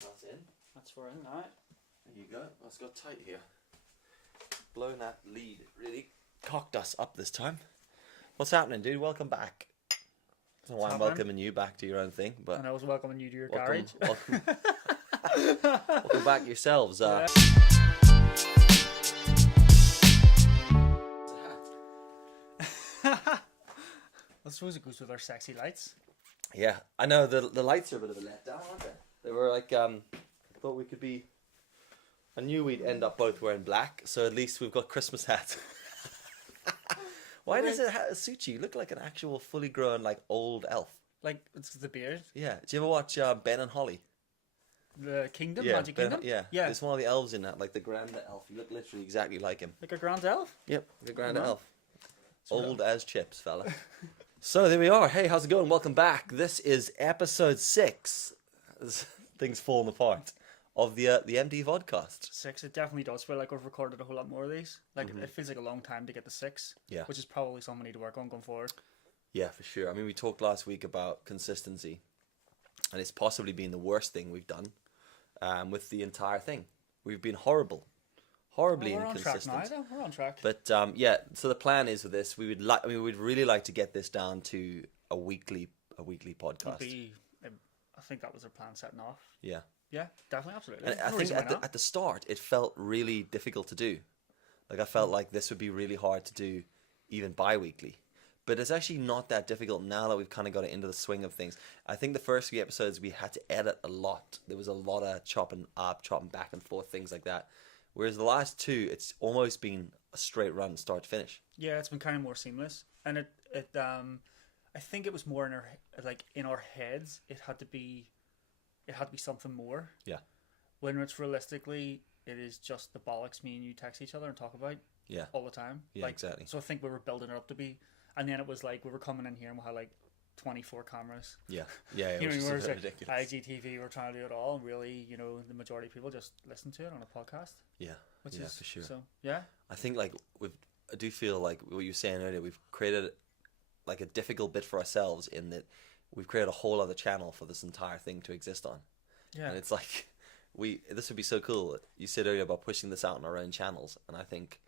That's in. That's we're in, alright. There you go. Oh, it's got tight here. Blowing that lead really cocked us up this time. What's happening, dude? Welcome back. I don't know why I'm welcoming you back to your own thing, but and I was welcoming you to your welcome, garage. welcome back yourselves. Yeah. I suppose it goes with our sexy lights. Yeah, I know the lights are a bit of a letdown, aren't they? They were like I thought we could be. I knew we'd end up both wearing black, so at least we've got Christmas hats. Why does it suit you? You look like an actual fully grown like old elf. Like it's the beard. Yeah. Do you ever watch Ben and Holly? The Kingdom, Yeah, Magic Kingdom. Yeah. Yeah. There's one of the elves in that, like the grand elf. You look literally exactly like him. Like a grand elf. Yep, the grand Oh, wow. elf. Old as chips, fella. So there we are. Hey, how's it going? Welcome back. This is episode 6. Things falling apart of the MD Vodcast. 6. It definitely does feel like we've recorded a whole lot more of these. Like it feels like a long time to get to 6. Yeah. Which is probably something we need to work on going forward. Yeah, for sure. I mean, we talked last week about consistency, and it's possibly been the worst thing we've done with the entire thing. We've been horribly We're on track inconsistent. now, though. We're on track. But yeah, so the plan is with this, we'd really like to get this down to a weekly podcast. I think that was our plan setting off. Yeah. Yeah, definitely, absolutely. And I think at the start, it felt really difficult to do. Like I felt like this would be really hard to do, even bi-weekly. But it's actually not that difficult now that we've kind of got it into the swing of things. I think the first few episodes we had to edit a lot. There was a lot of chopping up, chopping back and forth, things like that. Whereas the last 2, it's almost been a straight run, start to finish. Yeah, it's been kind of more seamless, and I think it was more in our heads. It had to be something more. Yeah. When it's realistically, it is just the bollocks me and you text each other and talk about. Yeah. All the time. Yeah, exactly. So I think we were building it up to be, and then it was like we were coming in here and we had like 24 cameras. Yeah. It You know, was whereas just like ridiculous. IGTV, we're trying to do it all, and really, you know, the majority of people just listen to it on a podcast. Yeah. Which yeah, is for sure. So yeah. I think like I do feel like what you were saying earlier, we've created like a difficult bit for ourselves in that we've created a whole other channel for this entire thing to exist on. Yeah. And it's like this would be so cool. You said earlier about pushing this out on our own channels, and I think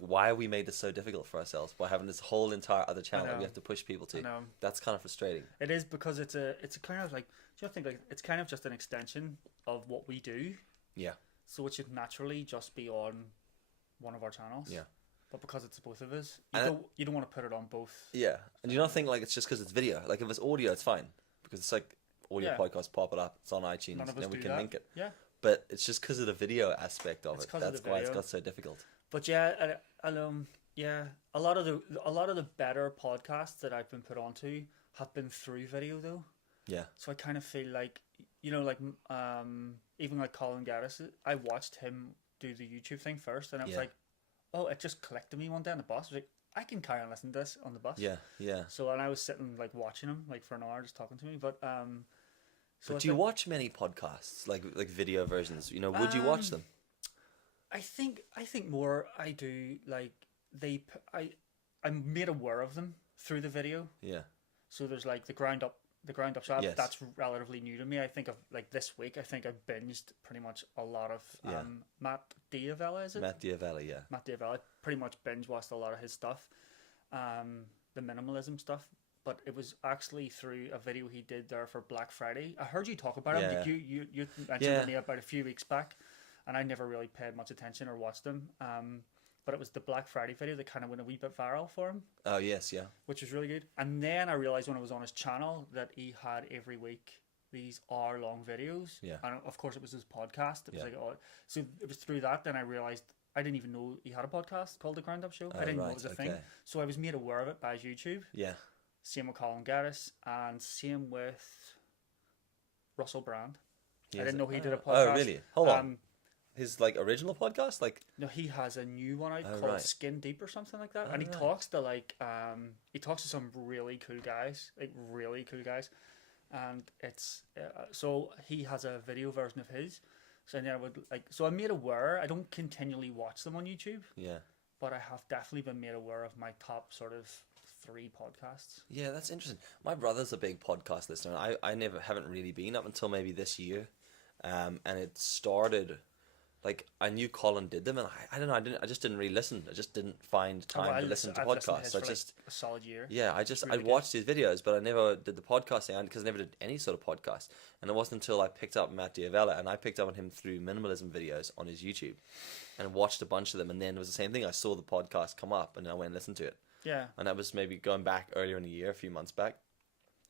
why have we made this so difficult for ourselves by having this whole entire other channel that we have to push people to? That's kind of frustrating. It is, because it's a kind of like, do you think like it's kind of just an extension of what we do? Yeah. So it should naturally just be on one of our channels. Yeah. But because it's both of us, you don't want to put it on both. Yeah. And you don't think like it's just because it's video. Like if it's audio, it's fine because it's like audio podcasts, pop it up, it's on iTunes, and then we can link it. Yeah. But it's just because of the video aspect of it. That's why it's got so difficult. But yeah, a lot of the better podcasts that I've been put onto have been through video though. Yeah. So I kind of feel like, you know, like even like Colin Gaddis, I watched him do the YouTube thing first, and I was like, oh, it just clicked to me one day on the bus. I was like, I can carry on listening to this on the bus. Yeah, yeah. So and I was sitting like watching him like for an hour just talking to me, but So do you watch many podcasts like video versions? You know, would you watch them? I think more I do. Like I'm made aware of them through the video. Yeah. So there's like the ground up shot. Yes. That's relatively new to me. I think of like this week. I think I binged pretty much a lot of Matt Diavella. Is it Matt Diavella? Yeah. Matt Diavella. Pretty much binge watched a lot of his stuff, the minimalism stuff. But it was actually through a video he did there for Black Friday. I heard you talk about him. Yeah. You mentioned to me about a few weeks back, and I never really paid much attention or watched them. But it was the Black Friday video that kind of went a wee bit viral for him. Oh, yes, yeah. Which was really good. And then I realised when I was on his channel that he had every week these hour-long videos. Yeah. And of course it was his podcast. It was like, so it was through that then I realised I didn't even know he had a podcast called The Ground Up Show. I didn't know it was a thing. So I was made aware of it by his YouTube. Yeah. Same with Colin Gaddis, and same with Russell Brand. I didn't know he did a podcast. Oh, really? Hold on. His like original podcast, like no, he has a new one out called Skin Deep or something like that, and he talks to like he talks to some really cool guys, and it's so he has a video version of his. So then I would so I'm made aware. I don't continually watch them on YouTube. Yeah. But I have definitely been made aware of my top sort of 3 podcasts. Yeah, that's interesting. My brother's a big podcast listener. I haven't really been up until maybe this year. and it started. Like I knew Colin did them, and I don't know. I just didn't really listen. I just didn't find time to listen to I've listened to podcasts. his I for just like a solid year. yeah, I really watched his videos, but I never did the podcasting because I never did any sort of podcast. And it wasn't until I picked up Matt Diavella, and I picked up on him through minimalism videos on his YouTube, and watched a bunch of them. And then it was the same thing. I saw the podcast come up, and I went and listened to it. Yeah. And that was maybe going back earlier in the year, a few months back.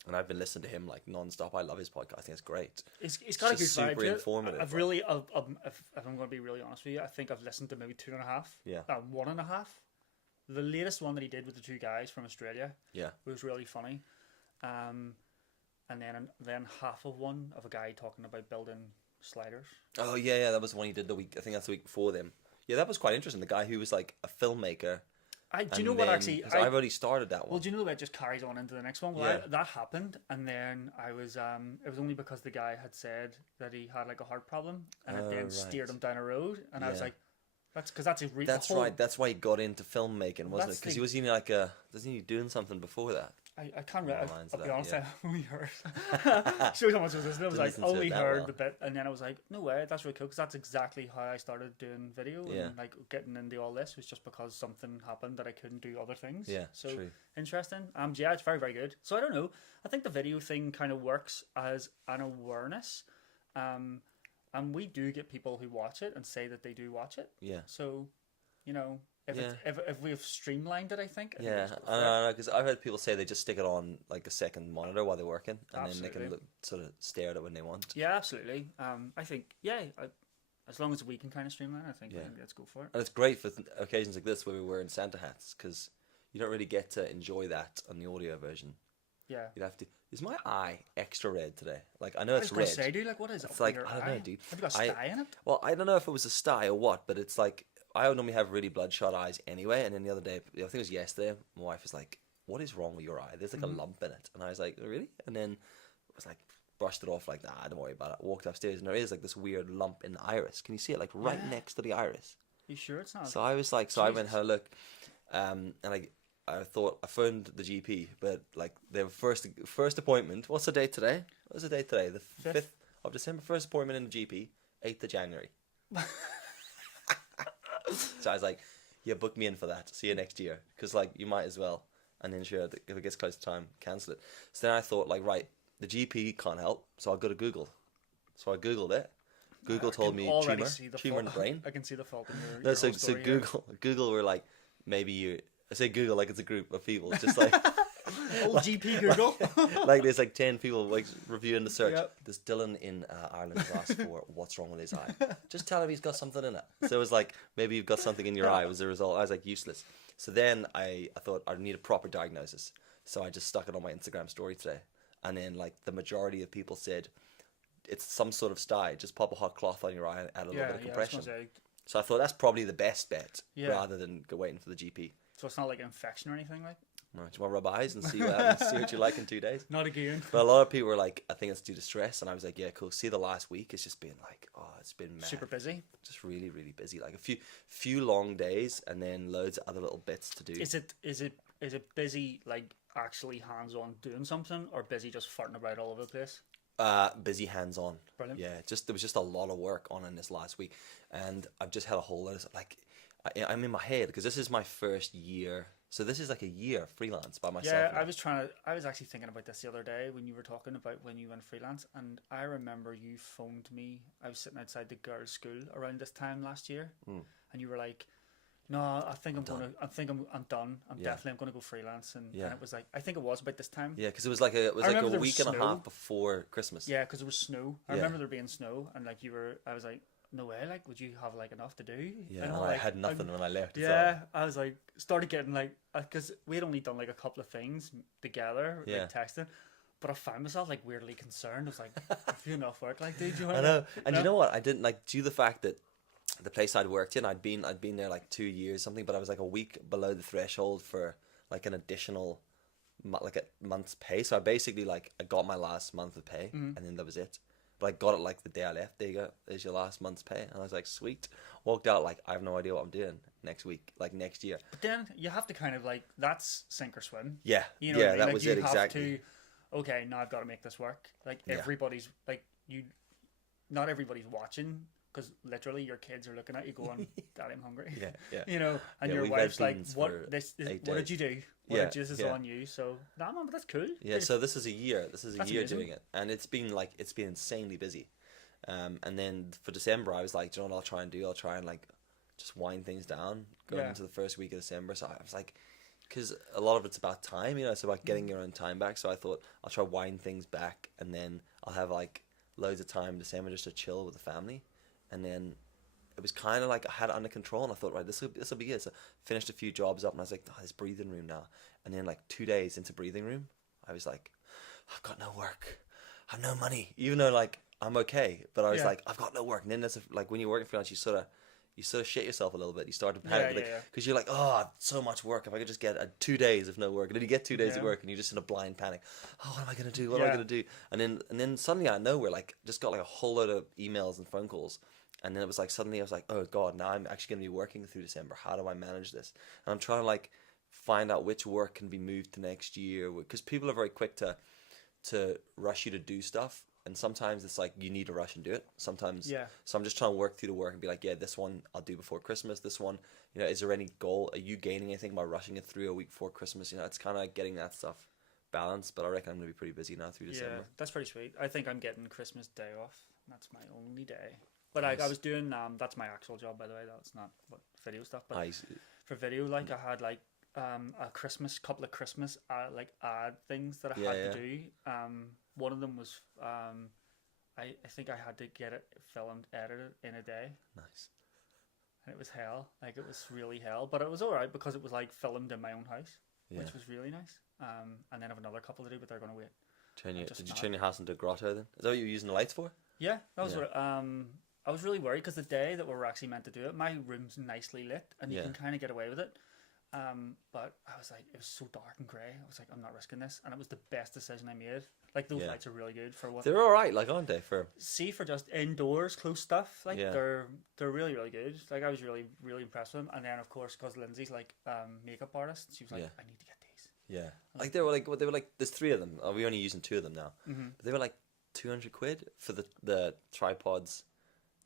And I've been listening to him like non-stop. I love his podcast. I think it's great. He's got a good vibe. Super informative. I've really, if I'm going to be really honest with you, I think I've listened to maybe 2.5. Yeah. 1.5. The latest one that he did with the two guys from Australia. Yeah. Was really funny. And then half of one of a guy talking about building sliders. Oh yeah, that was the one he did the week. I think that's the week before them. Yeah, that was quite interesting. The guy who was like a filmmaker. Do you know what actually? I've already started that one. Well, do you know that just carries on into the next one? Well, Yeah. that happened, and then I was. It was only because the guy had said that he had like a heart problem, and it then right. steered him down a road, and I was Yeah. like, "That's because that's a That's right. That's why he got into filmmaking, wasn't it? Because he was in like wasn't he doing something before that? I can't remember. lines I'll of be that, honest, yeah. I only heard. Show how much was listening. I was Didn't like, listen to only it that heard well. the bit, and then I was like, no way, that's really cool, because that's exactly how I started doing video Yeah. and like getting into all this was just because something happened that I couldn't do other things. Yeah, so true. interesting. Yeah, it's very, very good. So I don't know. I think the video thing kind of works as an awareness, and we do get people who watch it and say that they do watch it. Yeah. So, you know. Yeah. If we've streamlined it, I think. Yeah, I know, because I've heard people say they just stick it on like a second monitor while they're working, and then they can sort of stare at it when they want. Yeah, absolutely. I think, as long as we can kind of streamline, I think let's go for it. And it's great for occasions like this where we're wearing Santa hats, because you don't really get to enjoy that on the audio version. Yeah. You'd have to. Is my eye extra red today? Like I know it's red. I was going to say, dude, like what is it? It's like I don't know, dude. Have you got sty in it? Well, I don't know if it was a sty or what, but it's like I normally have really bloodshot eyes anyway. And then the other day, I think it was yesterday, my wife was like, "What is wrong with your eye? There's like a lump in it." And I was like, "Really?" And then I was like, brushed it off like, "Nah, don't worry about it." I walked upstairs and there is like this weird lump in the iris. Can you see it like right next to the iris? You sure it's not? So I was like, I went and had a look, and I thought I phoned the GP, but like their first appointment. What's the date today? What's the date today? The 5th of December. First appointment in the GP, 8th of January. So I was like, yeah, book me in for that. See you next year, because like you might as well. And then sure, if it gets close to time, cancel it. So then I thought like, right, the GP can't help, so I'll go to Google. So I googled it. Google told me tumor in the brain. I can see the fault in your. No, your so whole story Google were like, maybe you. I say Google like it's a group of people, just like old GP Google. like there's like 10 people like reviewing the search. Yep. There's Dylan in Ireland who asked for what's wrong with his eye. Just tell him he's got something in it. So it was like maybe you've got something in your eye was the result. I was like useless. So then I thought I need a proper diagnosis. So I just stuck it on my Instagram story today, and then like the majority of people said it's some sort of sty. Just pop a hot cloth on your eye and add a little bit of compression. So I thought that's probably the best bet rather than go waiting for the GP. So it's not like an infection or anything, like? No, do you want to rub eyes and see what happens? See what you like in 2 days? Not again. But a lot of people were like, I think it's due to stress. And I was like, yeah, cool. See, the last week it's just been like, it's been mad. Super busy. Just really, really busy. Like a few long days and then loads of other little bits to do. Is it busy, like actually hands-on doing something, or busy just farting about all over the place? Busy hands-on. Brilliant. Yeah, there was just a lot of work on in this last week. And I've just had a whole lot of, like, I'm in my head because this is my first year. So this is like a year freelance by myself. Yeah, I was actually thinking about this the other day when you were talking about when you went freelance, and I remember you phoned me. I was sitting outside the girls' school around this time last year, and you were like, "No, I think I'm done. Definitely I'm gonna go freelance." And it was like, I think it was about this time. Yeah, because it was like a week and a half before Christmas. Yeah, because there was snow. I remember there being snow, and like I was like, no way, like, would you have like enough to do? Yeah, and I had nothing when I left. Yeah, I was like, started getting like, because we had only done like a couple of things together, like texting, but I found myself like weirdly concerned. I was like, have you enough work? Like, dude, I know. And you know what? I didn't like, due to the fact that the place I'd worked in, I'd been there like 2 years something, but I was like a week below the threshold for like an additional like a month's pay. So I basically like I got my last month of pay, and then that was it. But I got it like the day I left. There you go. There's your last month's pay. And I was like, sweet. Walked out like, I have no idea what I'm doing next week, like next year. But then you have to kind of like, that's sink or swim. Yeah. You know yeah, what I mean? that Like, was you it have exactly. to, okay, now I've got to make this work. Like everybody's like, not everybody's watching. Because literally your kids are looking at you going, Daddy, I'm hungry. Yeah, yeah. You know, and Yeah, your we've wife's had like, beans what for this is, 8 what did days. you do? Yeah, This is yeah. on you. So nah, man, but that's cool. Yeah, so this is a year. This is a That's year amazing. doing it, and it's been insanely busy. And then for December, I was like, do you know what I'll try and do? I'll try and like just wind things down going Yeah. into the first week of December. So I was like, because a lot of it's about time, you know, it's about getting your own time back. So I thought I'll try wind things back, and then I'll have like loads of time in December just to chill with the family, and then. It was kind of like I had it under control, and I thought, right, this will be good. So I finished a few jobs up, and I was like, oh, this breathing room now. And then like 2 days into breathing room, I was like, I've got no work, I've no money, even though like I'm okay, but I was Yeah. like, I've got no work. And then there's like when you're working freelance, you sort of shit yourself a little bit. You start to panic because you're like, oh, so much work. If I could just get 2 days of no work, and then you get 2 days of Yeah. work, and you're just in a blind panic. Oh, what am I gonna do? What am I Yeah. gonna do? And then suddenly I know we're like just got like a whole load of emails and phone calls. And then it was like suddenly I was like, oh God, now I'm actually going to be working through December. How do I manage this? And I'm trying to like find out which work can be moved to next year, because people are very quick to rush you to do stuff. And sometimes it's like you need to rush and do it. Sometimes, Yeah. So I'm just trying to work through the work and be like, yeah, this one I'll do before Christmas. This one, you know, is there any goal? Are you gaining anything by rushing it through a week before Christmas? You know, it's kind of like getting that stuff balanced. But I reckon I'm going to be pretty busy now through December. Yeah, that's pretty sweet. I think I'm getting Christmas Day off. That's my only day. But I Nice. was doing that's my actual job, by the way. That's not what video stuff. But Nice. for video, like I had like couple of Christmas like ad things that I Yeah, had yeah. to do. One of them was I think I had to get it filmed, edited in a day, Nice. and it was hell. Like it was really hell, but it was all right because it was like filmed in my own house, Yeah. which was really nice. And then I have another couple to do, but they're gonna wait. Just Did you not. turn your house into a grotto then? Is that what you were using the lights for? Yeah, that was Yeah. what, I was really worried because the day that we were actually meant to do it, my room's nicely lit and you Yeah. can kind of get away with it. But I was like, it was so dark and grey. I was like, I'm not risking this, and it was the best decision I made. Like those Yeah. lights are really good for what. They're all right, like, aren't they? For For just indoors, close stuff. Like Yeah. they're really really good. Like I was really really impressed with them. And then of course, because Lindsay's like makeup artist, she was like, Yeah. I need to get these. yeah, like they were like there's 3 of them. We're only using 2 of them now. Mm-hmm. But they were like 200 quid for the tripods.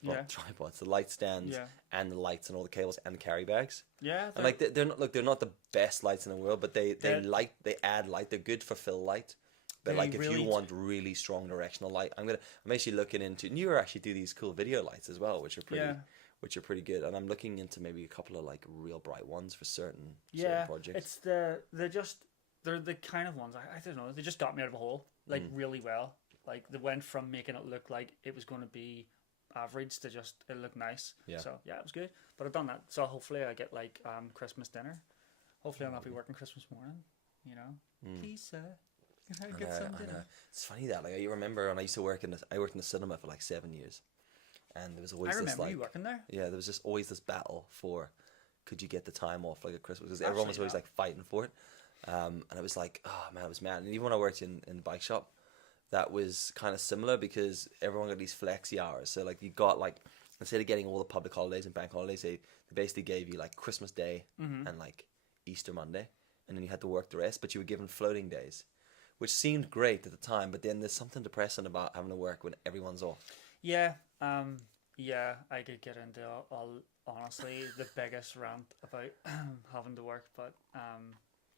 Well, Yeah. tripods, the light stands, Yeah. and the lights and all the cables and the carry bags. Yeah, And like they're not they're not the best lights in the world, but they They're- add light. They're good for fill light. But They like if really you d- want really strong directional light, I'm actually looking into. And you actually do these cool video lights as well, which are pretty good. And I'm looking into maybe a couple of like real bright ones for certain projects. It's they're the kind of ones I don't know. They just got me out of a hole like really well. Like they went from making it look like it was going to be average to just it looked nice. Yeah. So yeah, it was good. But I've done that. So hopefully I get like Christmas dinner. Hopefully I'll not be working Christmas morning. You know, please sir, can I get some I know. dinner? It's funny that like you remember when I used to work I worked in the cinema for like 7 years, and there was always I remember this like you working there. yeah, there was just always this battle for could you get the time off like at Christmas, because everyone was Absolutely always not. like fighting for it, and it was like, oh man, it was mad. And even when I worked in the bike shop, that was kind of similar because everyone got these flexi hours. So like you got like, instead of getting all the public holidays and bank holidays, they basically gave you like Christmas Day and like Easter Monday, and then you had to work the rest, but you were given floating days, which seemed great at the time. But then there's something depressing about having to work when everyone's off. Yeah, yeah, I could get into all honestly the biggest rant about having to work, but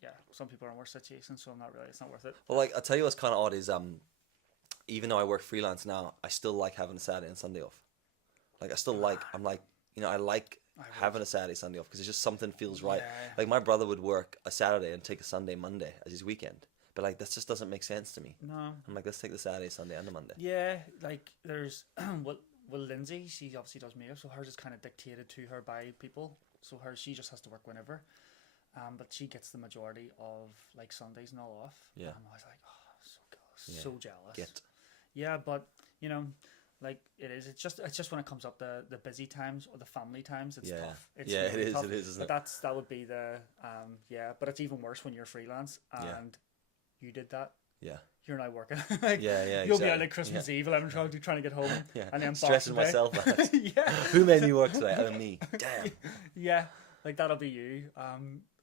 yeah, some people are in worse situations, so it's not worth it. Well, like I'll tell you what's kind of odd is even though I work freelance now, I still like having a Saturday and Sunday off. Like I still like I like having a Saturday Sunday off because it's just something feels right. Yeah. Like my brother would work a Saturday and take a Sunday Monday as his weekend, but like that just doesn't make sense to me. No. I'm like, let's take the Saturday, Sunday, and the Monday. Yeah, like there's well Lindsay, she obviously does makeup, so hers is kind of dictated to her by people. So she just has to work whenever. But she gets the majority of like Sundays and all off. Yeah. And I was like, oh, so jealous. Get Yeah, but you know, like it is. It's just when it comes up the busy times or the family times, it's tough. It's yeah, really it is. tough. It is. Isn't But it? that would be the yeah. But it's even worse when you're freelance and Yeah. you did that. Yeah. You're now working. Like, Yeah. You'll be exactly. out like Christmas Eve, 11 trying to get home, Yeah. and then Stressing Boxing Day. myself out. Yeah. Who made me work today? Oh, me. Damn. Yeah, like that'll be you.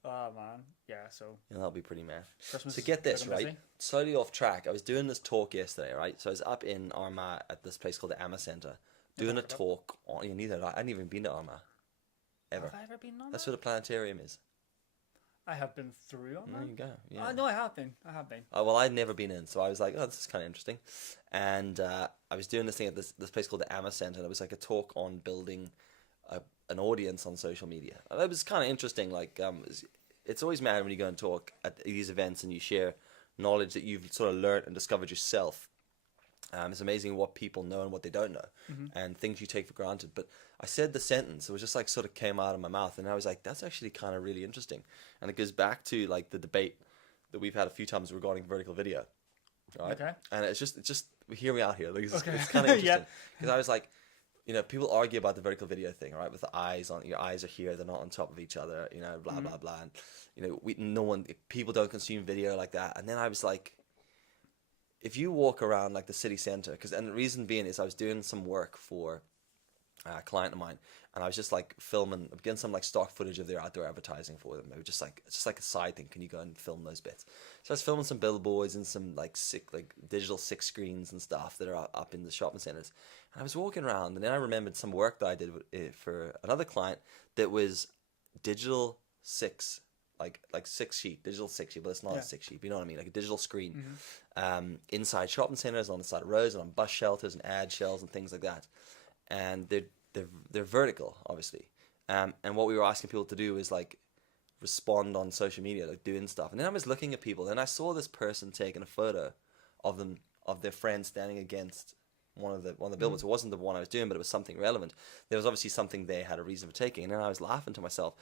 Oh man, yeah. So Yeah, that'll be pretty mad. Christmas. So get this, looking right? busy. Slightly off track. I was doing this talk yesterday, right? So I was up in Armagh at this place called the Amma Centre, doing a heard of it. talk on. Yeah, neither had I. I hadn't even been to Armagh, ever. Have I ever been on That's that? where the planetarium is. I have been through on There that. you go. Yeah. No, I have been. I have been. Well, I'd never been in, so I was like, oh, this is kind of interesting. And I was doing this thing at this place called the Amma Centre, and it was like a talk on building an audience on social media. And it was kind of interesting. Like, it's always mad when you go and talk at these events and you share knowledge that you've sort of learned and discovered yourself. It's amazing what people know and what they don't know, and things you take for granted. But I said the sentence, it was just like sort of came out of my mouth, and I was like, that's actually kind of really interesting. And it goes back to like the debate that we've had a few times regarding vertical video, right? Okay. And it's just hear me out here. Like, it's kind of interesting because I was like, people argue about the vertical video thing, right? With the eyes on, your eyes are here, they're not on top of each other, blah blah blah, and people don't consume video like that. And then I was like, if you walk around like the city centre, and the reason being is I was doing some work for a client of mine, and I was just like getting some like stock footage of their outdoor advertising for them. It was it's just like a side thing. Can you go and film those bits? So I was filming some billboards and some like digital 6 screens and stuff that are up in the shopping centres. And I was walking around, and then I remembered some work that I did for another client that was digital 6. Like 6 sheet, digital 6 sheet, but it's not a 6 sheet. You know what I mean? Like a digital screen, inside shopping centers, on the side of roads, and on bus shelters and ad shells and things like that. And they're vertical, obviously. And what we were asking people to do is like respond on social media, like doing stuff. And then I was looking at people, and I saw this person taking a photo of their friend standing against one of the billboards. It wasn't the one I was doing, but it was something relevant. There was obviously something they had a reason for taking, and then I was laughing to myself,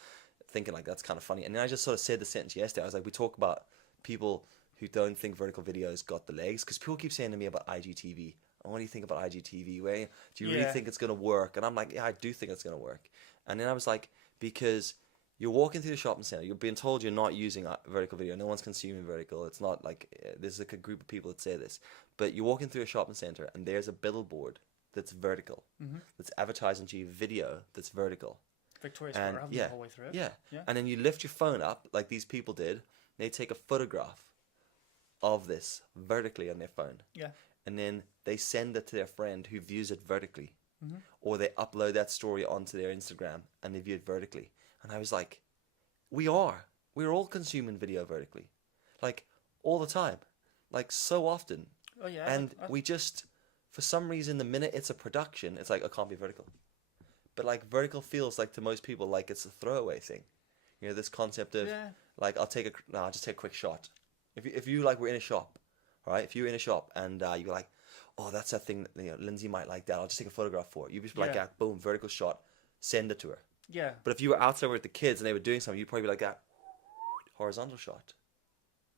thinking like, that's kind of funny. And then I just sort of said the sentence yesterday. I was like, we talk about people who don't think vertical videos got the legs, because people keep saying to me about IGTV. Oh, what do you think about IGTV? Do you really think it's going to work? And I'm like, yeah, I do think it's going to work. And then I was like, because you're walking through the shopping center, you're being told you're not using vertical video. No one's consuming vertical. It's not like, there's like a group of people that say this. But you're walking through a shopping center, and there's a billboard that's vertical, that's advertising to you video that's vertical. Victoria Square, the whole way through it. Yeah. And then you lift your phone up, like these people did, and they take a photograph of this vertically on their phone. Yeah. And then they send it to their friend who views it vertically. Or they upload that story onto their Instagram and they view it vertically. And I was like, we're all consuming video vertically. Like, all the time. Like, so often. Oh, yeah. And we just, for some reason, the minute it's a production, it's like, it can't be vertical. But like vertical feels like to most people like it's a throwaway thing, this concept of like I'll just take a quick shot. If you like were in a shop, right? If you were in a shop and you're like, oh, that's that thing that Lindsay might like that. I'll just take a photograph for it. You'd just be like, boom, vertical shot, send it to her. Yeah. But if you were outside with the kids and they were doing something, you'd probably be like that, horizontal shot.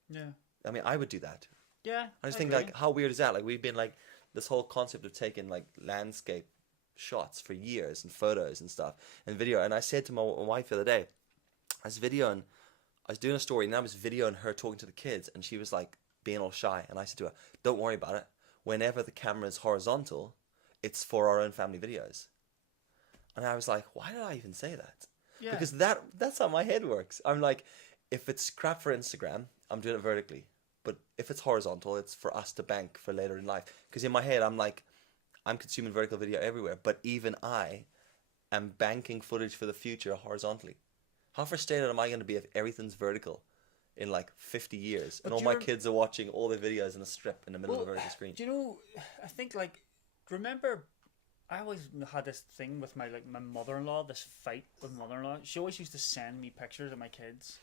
Yeah. I mean, I would do that. Yeah. I just think like, how weird is that? Like we've been like this whole concept of taking like landscape shots for years and photos and stuff and video. And I said to my wife the other day, I was doing a story and I was videoing her talking to the kids, and she was like being all shy, and I said to her, don't worry about it. Whenever the camera is horizontal, it's for our own family videos. And I was like, why did I even say that? Yeah. Because that's how my head works. I'm like, if it's crap for Instagram, I'm doing it vertically. But if it's horizontal, it's for us to bank for later in life. Because in my head, I'm like, I'm consuming vertical video everywhere, but even I am banking footage for the future horizontally. How frustrated am I going to be if everything's vertical in like 50 years and all my kids are watching all their videos in a strip in the middle of a vertical screen? Do you know, I think like, remember, I always had this thing with my mother-in-law, this fight with mother-in-law. She always used to send me pictures of my kids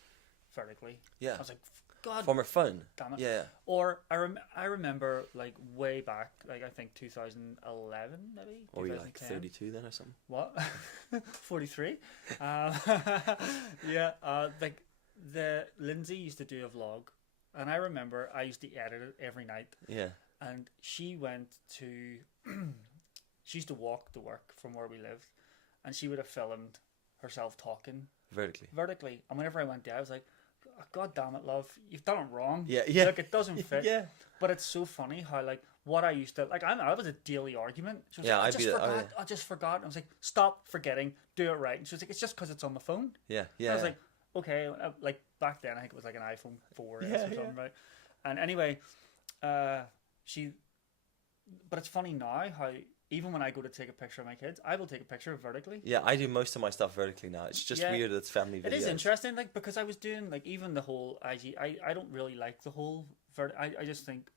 vertically. Yeah. I was like, God, from her phone. Damn it. Yeah. Or I remember like way back, like I think 2011 maybe. Or were you like 32 then or something? What? 43. Yeah. Like the Lindsay used to do a vlog, and I remember I used to edit it every night. Yeah. And she went to, she used to walk to work from where we lived, and she would have filmed herself talking vertically. And whenever I went there, I was like, God damn it, love, you've done it wrong. Yeah, yeah. Like, it doesn't fit. Yeah. But it's so funny how, like, what I used to, like, I was a daily argument. She was like, I just forgot. I was like, stop forgetting, do it right. And she was like, it's just because it's on the phone. Yeah, yeah. I was like, okay, like back then I think it was like an iPhone 4S Yeah, or something, right? And anyway, she. But it's funny now how even when I go to take a picture of my kids, I will take a picture vertically. Yeah, I do most of my stuff vertically now. It's just Yeah. weird that it's family videos. It is interesting, like because I was doing like even the whole IG. I don't really like the whole I just think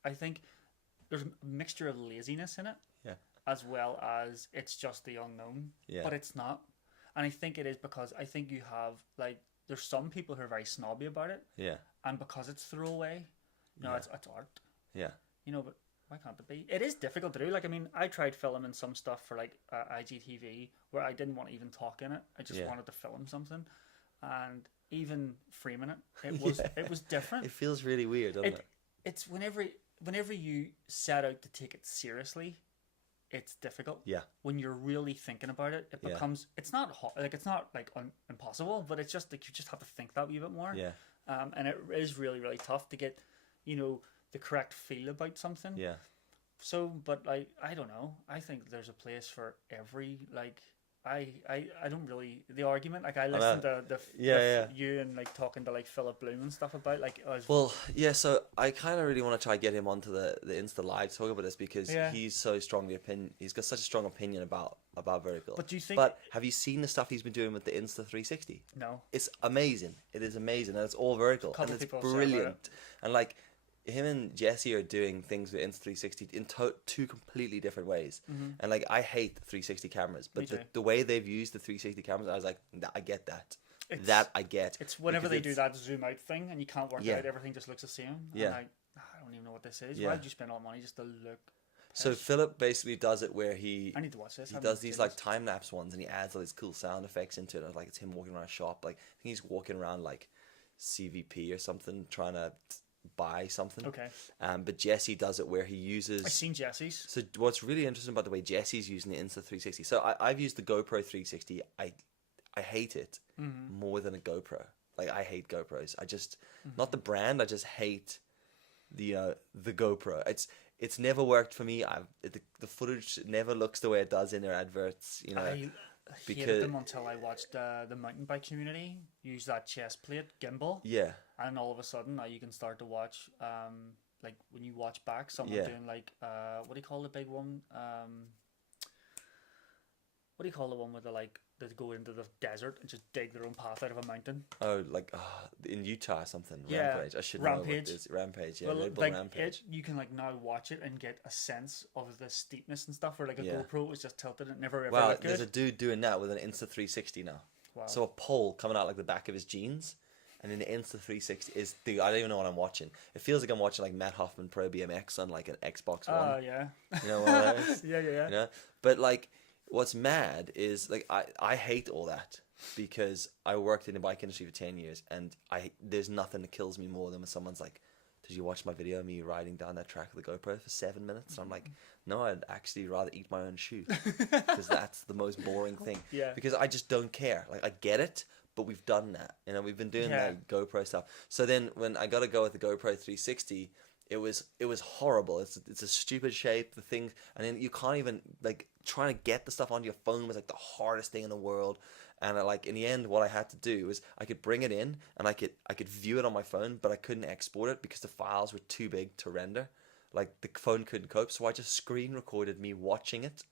there's a mixture of laziness in it, Yeah. as well as it's just the unknown. Yeah. But it's not, and I think it is because I think you have like there's some people who are very snobby about it, Yeah. and because it's throwaway, Yeah. it's art, Yeah. but why can't it be? It is difficult to do. Like, I mean, I tried filming some stuff for like IGTV where I didn't want to even talk in it. I just Yeah. wanted to film something, and even framing it was Yeah. it was different. It feels really weird, doesn't it? It's whenever you set out to take it seriously, it's difficult. Yeah. When you're really thinking about it, it Yeah. becomes it's not like impossible, but it's just like you just have to think that wee bit more. Yeah. And it is really really tough to get, the correct feel about something. Yeah. So, but like I don't know. I think there's a place for every like. I don't really the argument like I listen to you and like talking to like Philip Bloom and stuff about like Well, yeah, so I kind of really want to try get him onto the Insta Live to talk about this because he's so strongly he's got such a strong opinion about vertical. But do you think? But have you seen the stuff he's been doing with the Insta 360? No. It's amazing. It is amazing, and it's all vertical, and it's brilliant. And like him and Jesse are doing things with Insta 360 in two completely different ways. Mm-hmm. And like I hate 360 cameras, but the way they've used the 360 cameras, I was like, I get that. I get. It's whenever they do that zoom out thing and you can't work out, everything just looks the same. Yeah. And I don't even know what this is. Yeah. Why did you spend all the money just to look? So Philip basically does it where I need to watch this. He does these like time lapse ones, and he adds all these cool sound effects into it. Like it's him walking around a shop. Like I think he's walking around like CVP or something, trying to buy something. Okay. But Jesse does it where he uses. I've seen Jesse's. So what's really interesting about the way Jesse's using the Insta 360. So I've used the GoPro 360. I hate it more than a GoPro. Like I hate GoPros. I just not the brand. I just hate the GoPro. It's never worked for me. The footage never looks the way it does in their adverts. I hated them until I watched the mountain bike community use that chest plate gimbal. Yeah. And all of a sudden now you can start to watch like when you watch back someone doing like what do you call the big one? What do you call the one where they go into the desert and just dig their own path out of a mountain? Oh, like in Utah or something. Yeah. Rampage. I should Rampage. know what it is. Rampage. Yeah. Well, Red Bull like Rampage. you can like now watch it and get a sense of the steepness and stuff. Where like a Yeah. GoPro was just tilted and it never ever Wow, looked good. there's a dude doing that with an Insta 360 now. Wow. So a pole coming out like the back of his jeans, and then the Insta 360 is. Dude, I don't even know what I'm watching. It feels like I'm watching like Matt Hoffman Pro BMX on like an Xbox One. Oh yeah. You know what that is? Yeah. You know? But like, what's mad is like I hate all that because I worked in the bike industry for 10 years, and there's nothing that kills me more than when someone's like, "Did you watch my video of me riding down that track with the GoPro for 7 minutes?" And I'm like, "No, I'd actually rather eat my own shoes because that's the most boring thing." Yeah. Because I just don't care. Like I get it, but we've done that. We've been doing that GoPro stuff. So then when I got to go with the GoPro 360. It was horrible. It's a stupid shape, the thing, and then you can't even like trying to get the stuff onto your phone was like the hardest thing in the world. And in the end, what I had to do was I could bring it in and I could view it on my phone, but I couldn't export it because the files were too big to render. Like the phone couldn't cope, so I just screen recorded me watching it,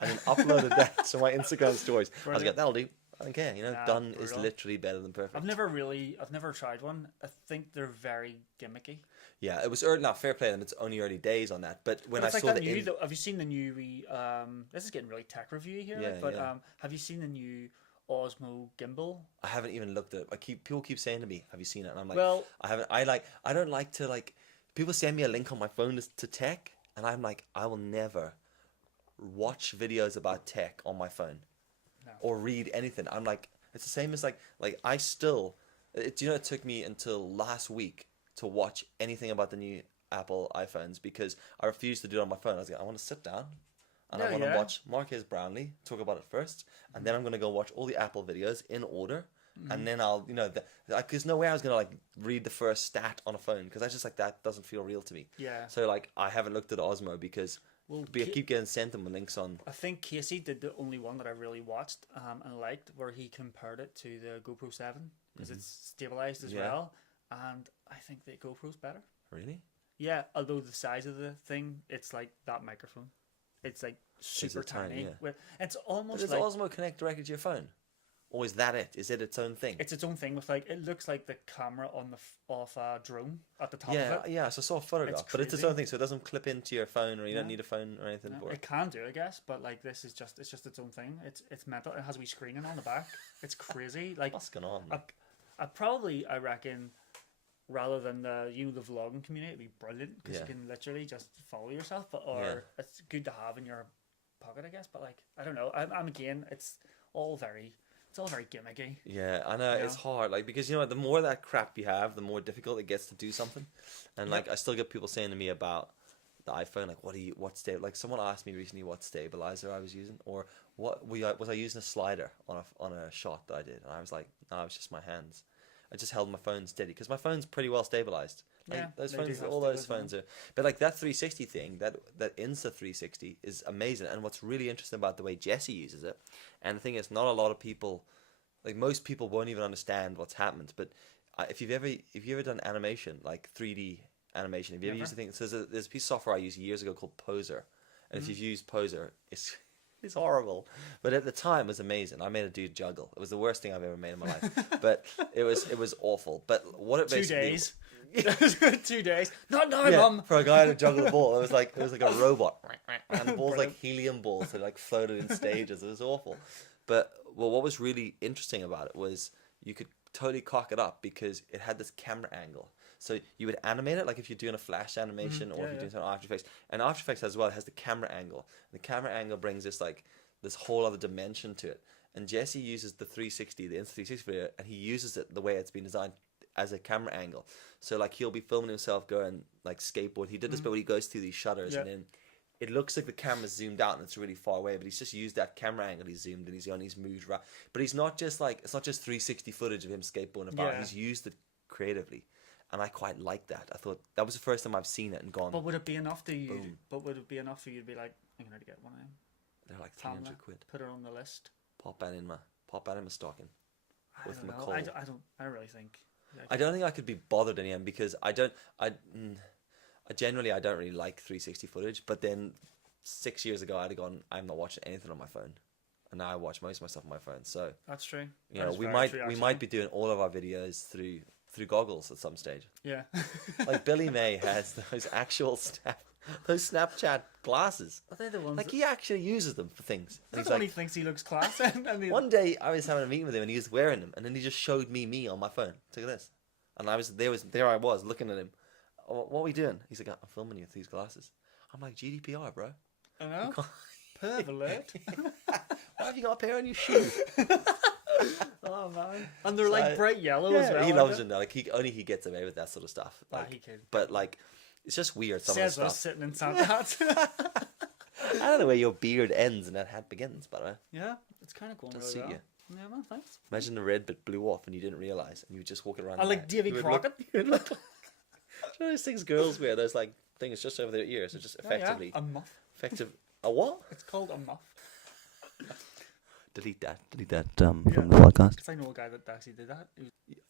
and then uploaded that to my Instagram stories. Brilliant. I was like, that'll do. I don't care. Done brutal. is literally better than perfect. I've never tried one. I think they're very gimmicky. Yeah, it was early. Not fair play to them. It's only early days on that. But when I it's like saw that new, have you seen the new? This is getting really tech review here. Yeah, but yeah. Have you seen the new Osmo gimbal? I haven't even looked at it. People keep saying to me, "Have you seen it?" And I'm like, well, I haven't. I don't like to like. People send me a link on my phone to tech, and I'm like, I will never watch videos about tech on my phone, or read anything. I'm like, it's the same as like I still. It took me until last week to watch anything about the new Apple iPhones because I refused to do it on my phone. I was like, I want to sit down and I want to watch Marquez Brownlee talk about it first, and then I'm going to go watch all the Apple videos in order, and then I'll there's no way I was going to like read the first stat on a phone because I just like that doesn't feel real to me. Yeah. So like I haven't looked at Osmo because I keep getting sent them links on. I think Casey did the only one that I really watched and liked where he compared it to the GoPro 7. because it's stabilized as Yeah. well, and I think the GoPro's better. Really? Yeah, although the size of the thing, it's like that microphone. It's like super it tiny, tiny. yeah. It's But almost does like Osmo connect directly to your phone? Or is that it? Is it its own thing? it's its own thing with like it looks like the camera on the of a drone at the top Yeah, of it. yeah. So I saw a photograph, but it's its crazy. own thing, so it doesn't clip into your phone, or you don't No. need a phone or anything Yeah, for it. it can do, I guess, but like this is just its own thing. It's mental. It has a wee screening on the back. It's crazy. Like What's going on? I reckon, rather than the vlogging community, it'd be brilliant because Yeah. you can literally just follow yourself. Or it's good to have in your pocket, I guess. But like I don't know. I'm again. It's all very gimmicky. Yeah, I know Yeah. it's hard. Like because the more of that crap you have, the more difficult it gets to do something. And like I still get people saying to me about the iPhone, like like someone asked me recently what stabilizer I was using, or was I using a slider on a shot that I did, and I was like, no, it was just my hands. I just held my phone steady because my phone's pretty well stabilized. Like, Yeah, those they do phones, have all those stabilization. phones are. But like that 360 thing, that Insta 360 is amazing. And what's really interesting about the way Jesse uses it, and the thing is, not a lot of people, like most people, won't even understand what's happened. But if you've ever done animation, like 3D animation, if you ever used the thing, so there's a piece of software I used years ago called Poser, and if you've used Poser, it's horrible, but at the time it was amazing. I made a dude juggle. It was the worst thing I've ever made in my life, but it was awful. But what it 2 basically days. 2 days. Not now, yeah, mum. for a guy to juggle the ball, it was like a robot, and the ball's like helium balls that like floated in stages. It was awful. But what was really interesting about it was you could totally cock it up because it had this camera angle. So you would animate it like if you're doing a flash animation or if you're doing something on After Effects. And After Effects as well has the camera angle. The camera angle brings this whole other dimension to it. And Jesse uses the 360, the Insta360 video, and he uses it the way it's been designed as a camera angle. So like he'll be filming himself going like skateboard. He did this, but when he goes through these shutters and then it looks like the camera's zoomed out and it's really far away, but he's just used that camera angle. He's zoomed and he's moved around. But he's not just like, it's not just 360 footage of him skateboarding about. Yeah. He's used it creatively. And I quite like that. I thought that was the first time I've seen it and gone, But would it be enough to you? Boom. But would it be enough for you to be like, I'm gonna get one of them? they're like Pamela, 300 quid. put her on the list. Pop that in my stocking. I With don't know. McCall. I don't really think. I don't think I could be bothered in the end because I generally don't really like 360 footage, but then 6 years ago I'd have gone, I'm not watching anything on my phone. And now I watch most of my stuff on my phone. So That's true. you That know, is we very might true, we actually. might be doing all of our videos through goggles at some stage. Yeah. Like Billy May has those actual those Snapchat glasses. Are they the ones? Like he actually uses them for things. And That's he's the one he like, thinks he looks class in. And one day I was having a meeting with him and he was wearing them, and then he just showed me on my phone. Look at this, and there I was looking at him. Oh, what are we doing? He's like, I'm filming you with these glasses. I'm like, GDPR, bro. I know. Perv alert. Why have you got a pair on your shoe? Oh man. And they're like bright yellow as well. He aren't loves they? it now. Like he gets away with that sort of stuff. Like, he could. But like, it's just weird. Some Says of the us stuff. sitting in Santa hats. I don't know where your beard ends and that hat begins, by the way. Yeah, it's kind of going Does really suit well. you. Yeah, man, thanks. Imagine the red bit blew off and you didn't realize, and you were just walking around. I like Davy You would Crockett. You would look like, you know those things girls wear? Those like things just over their ears. They're just effectively A muff. effective. A what? It's called a muff. Delete that from the podcast. Because I know a guy that actually did that.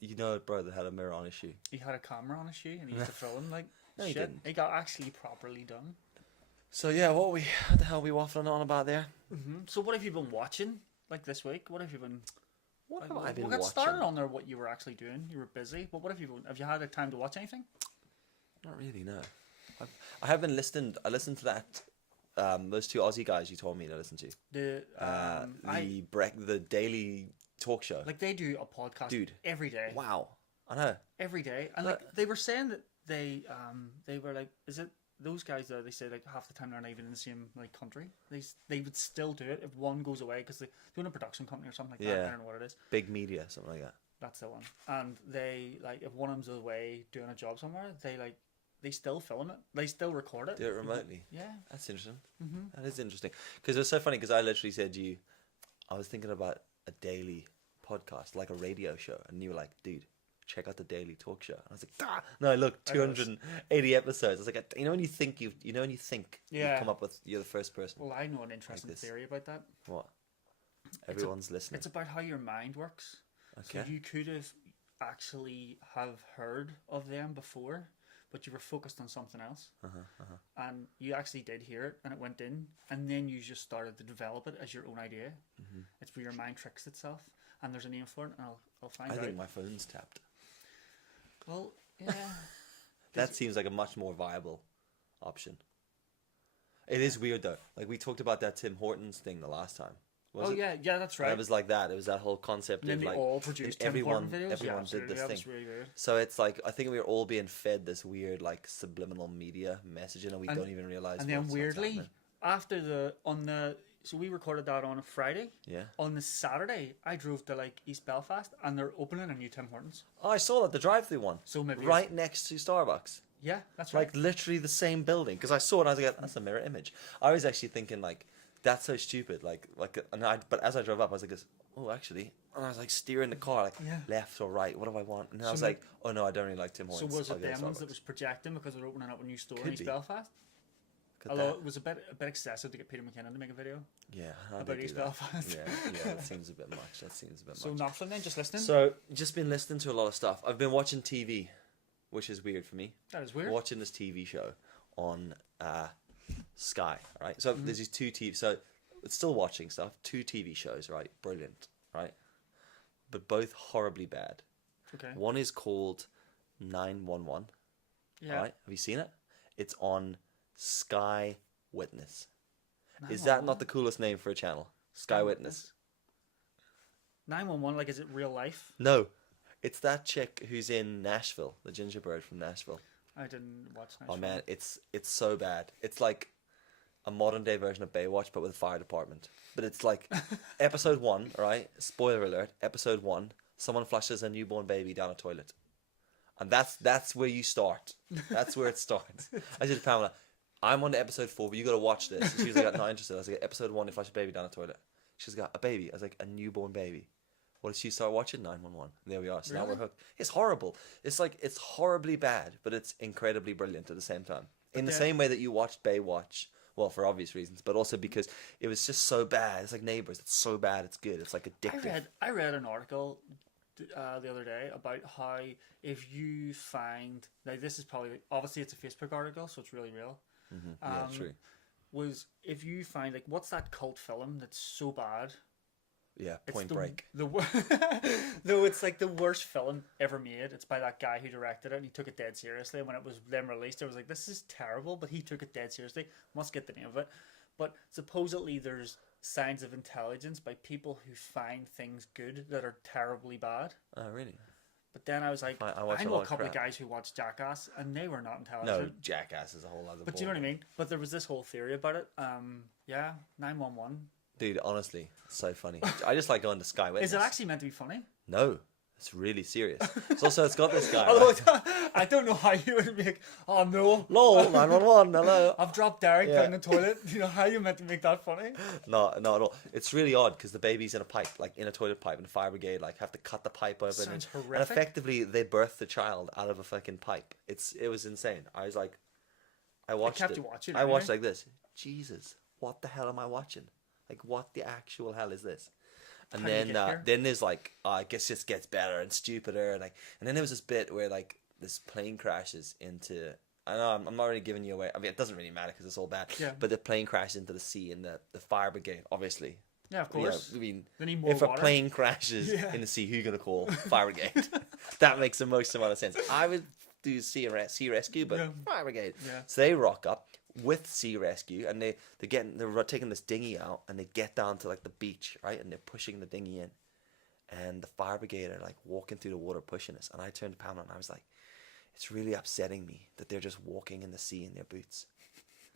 You know, a bro that had a mirror on his shoe. He had a camera on his shoe and he used to film like No, he shit. didn't. It got actually properly done. So yeah, what the hell are we waffling on about there? So what have you been watching like this week? What have you been? What Like, have I been we'll get watching? started on there. What you were actually doing? You were busy. But what have you been? Have you had a time to watch anything? Not really, no. I have been listening. I listened to that. Those two Aussie guys you told me to listen to. The daily talk show. Like they do a podcast, Dude. every day. Wow, I know. Every day, and But- like they were saying that they were like, is it those guys though? They say like half the time they're not even in the same like country. They would still do it if one goes away because they're doing a production company or something like that. Yeah. I don't know what it is. Big media, something like that. That's the one. And they like if one of them's away doing a job somewhere, they still film it. They still record it. Do it remotely. Yeah. That's interesting. Mm-hmm. That is interesting. Because it was so funny because I literally said to you, I was thinking about a daily podcast, like a radio show. And you were like, dude, check out the daily talk show. And I was like, ah! No, look, 280 episodes. I was like, you know when you think you Yeah. come up with, you're the first person. Well, I know an interesting this. theory about that. What? Everyone's listening. It's about how your mind works. Okay. So you could have actually have heard of them before, but you were focused on something else, and you actually did hear it, and it went in, and then you just started to develop it as your own idea. It's where your mind tricks itself, and there's a name for it, and I'll find out. I think my phone's tapped. Well, yeah. That seems like a much more viable option. It is weird though. Like we talked about that Tim Hortons thing the last time. Yeah, that's right. And it was like that. It was that whole concept and then of they like all produced Tim everyone Horton videos. everyone did this thing. Was really weird. So it's like I think we were all being fed this weird like subliminal media messaging, and we don't even realize. And then weirdly, after so we recorded that on a Friday. Yeah. On the Saturday, I drove to like East Belfast, and they're opening a new Tim Hortons. Oh, I saw that, the drive-through one. So maybe right next to Starbucks. Yeah, that's right. Like literally the same building. Because I saw it, and I was like, that's a mirror image. I was actually thinking like, that's so stupid. But as I drove up, I was like, oh, actually, and I was like steering the car like left or right. What do I want? And then I was like, oh no, I don't really like Tim Hortons. So was it them ones that was projecting because they're opening up a new store in East Belfast? Although it was a bit excessive to get Peter McKinnon to make a video. Yeah, about East Belfast. Yeah, that seems a bit much. So nothing then, just listening. So just been listening to a lot of stuff. I've been watching TV, which is weird for me. That is weird. Watching this TV show on Sky, right? So there's these two TV. So it's still watching stuff. 2 TV shows, right? Brilliant, right? But both horribly bad. Okay. One is called 911. Yeah. Right? Have you seen it? It's on Sky Witness. Is that not the coolest name for a channel? Sky Witness. 911, like, is it real life? No. It's that chick who's in Nashville, the gingerbread from Nashville. I didn't watch Nashville. Oh man, it's so bad. It's like a modern day version of Baywatch, but with a fire department. But it's like episode 1, right? Spoiler alert. Episode 1, someone flushes a newborn baby down a toilet. And that's where you start. That's where it starts. I said to Pamela, I'm on to episode 4, but you got to watch this. And she was like, not interested. I was like, episode 1, they flush a baby down a toilet. She's got a baby. I was like, a newborn baby. What did she start watching? 911. And there we are. So now we're hooked. It's horrible. It's like, it's horribly bad, but it's incredibly brilliant at the same time. In the same way that you watched Baywatch, well, for obvious reasons, but also because it was just so bad. It's like Neighbours. It's so bad, it's good. It's like addictive. I read an article the other day about how if you find, now this is probably, obviously it's a Facebook article, so it's really real. Yeah, true. Was if you find, like, what's that cult film that's so bad? Yeah, Point Break. No, it's like the worst film ever made. It's by that guy who directed it, and he took it dead seriously. And when it was then released, I was like, this is terrible, but he took it dead seriously. Must get the name of it. But supposedly there's signs of intelligence by people who find things good that are terribly bad. Oh, really? But then I was like, I know a couple of guys who watched Jackass, and they were not intelligent. No, Jackass is a whole other. But do you know what I mean? But there was this whole theory about it. 911. Dude, honestly, it's so funny. I just like going to Sky Witness. Is it actually meant to be funny? No, it's really serious. It's got this guy. Although I don't know how you would make. Oh no, lol, 911, hello. I've dropped Derek down the toilet. You know how you meant to make that funny? No, not at all. It's really odd because the baby's in a pipe, like in a toilet pipe, and the fire brigade like have to cut the pipe open. Sounds horrific. And effectively, they birth the child out of a fucking pipe. It was insane. I was like, I kept you watching. I watched like this. Jesus, what the hell am I watching? Like, what the actual hell is this? And then there's like, I guess it just gets better and stupider, and then there was this bit where like this plane crashes into. I know I'm not really giving you away. I mean, it doesn't really matter because it's all bad. Yeah. But the plane crashes into the sea, and the fire brigade, obviously. Yeah, of course. I mean, if a plane crashes in the sea, who are you gonna call? Fire brigade. That makes the most amount of sense. I would do sea rescue, but fire brigade. Yeah. So they rock up with sea rescue, and they're taking this dinghy out, and they get down to like the beach, right, and they're pushing the dinghy in, and the fire brigade are like walking through the water pushing us, and I turned to Pamela and I was like, it's really upsetting me that they're just walking in the sea in their boots,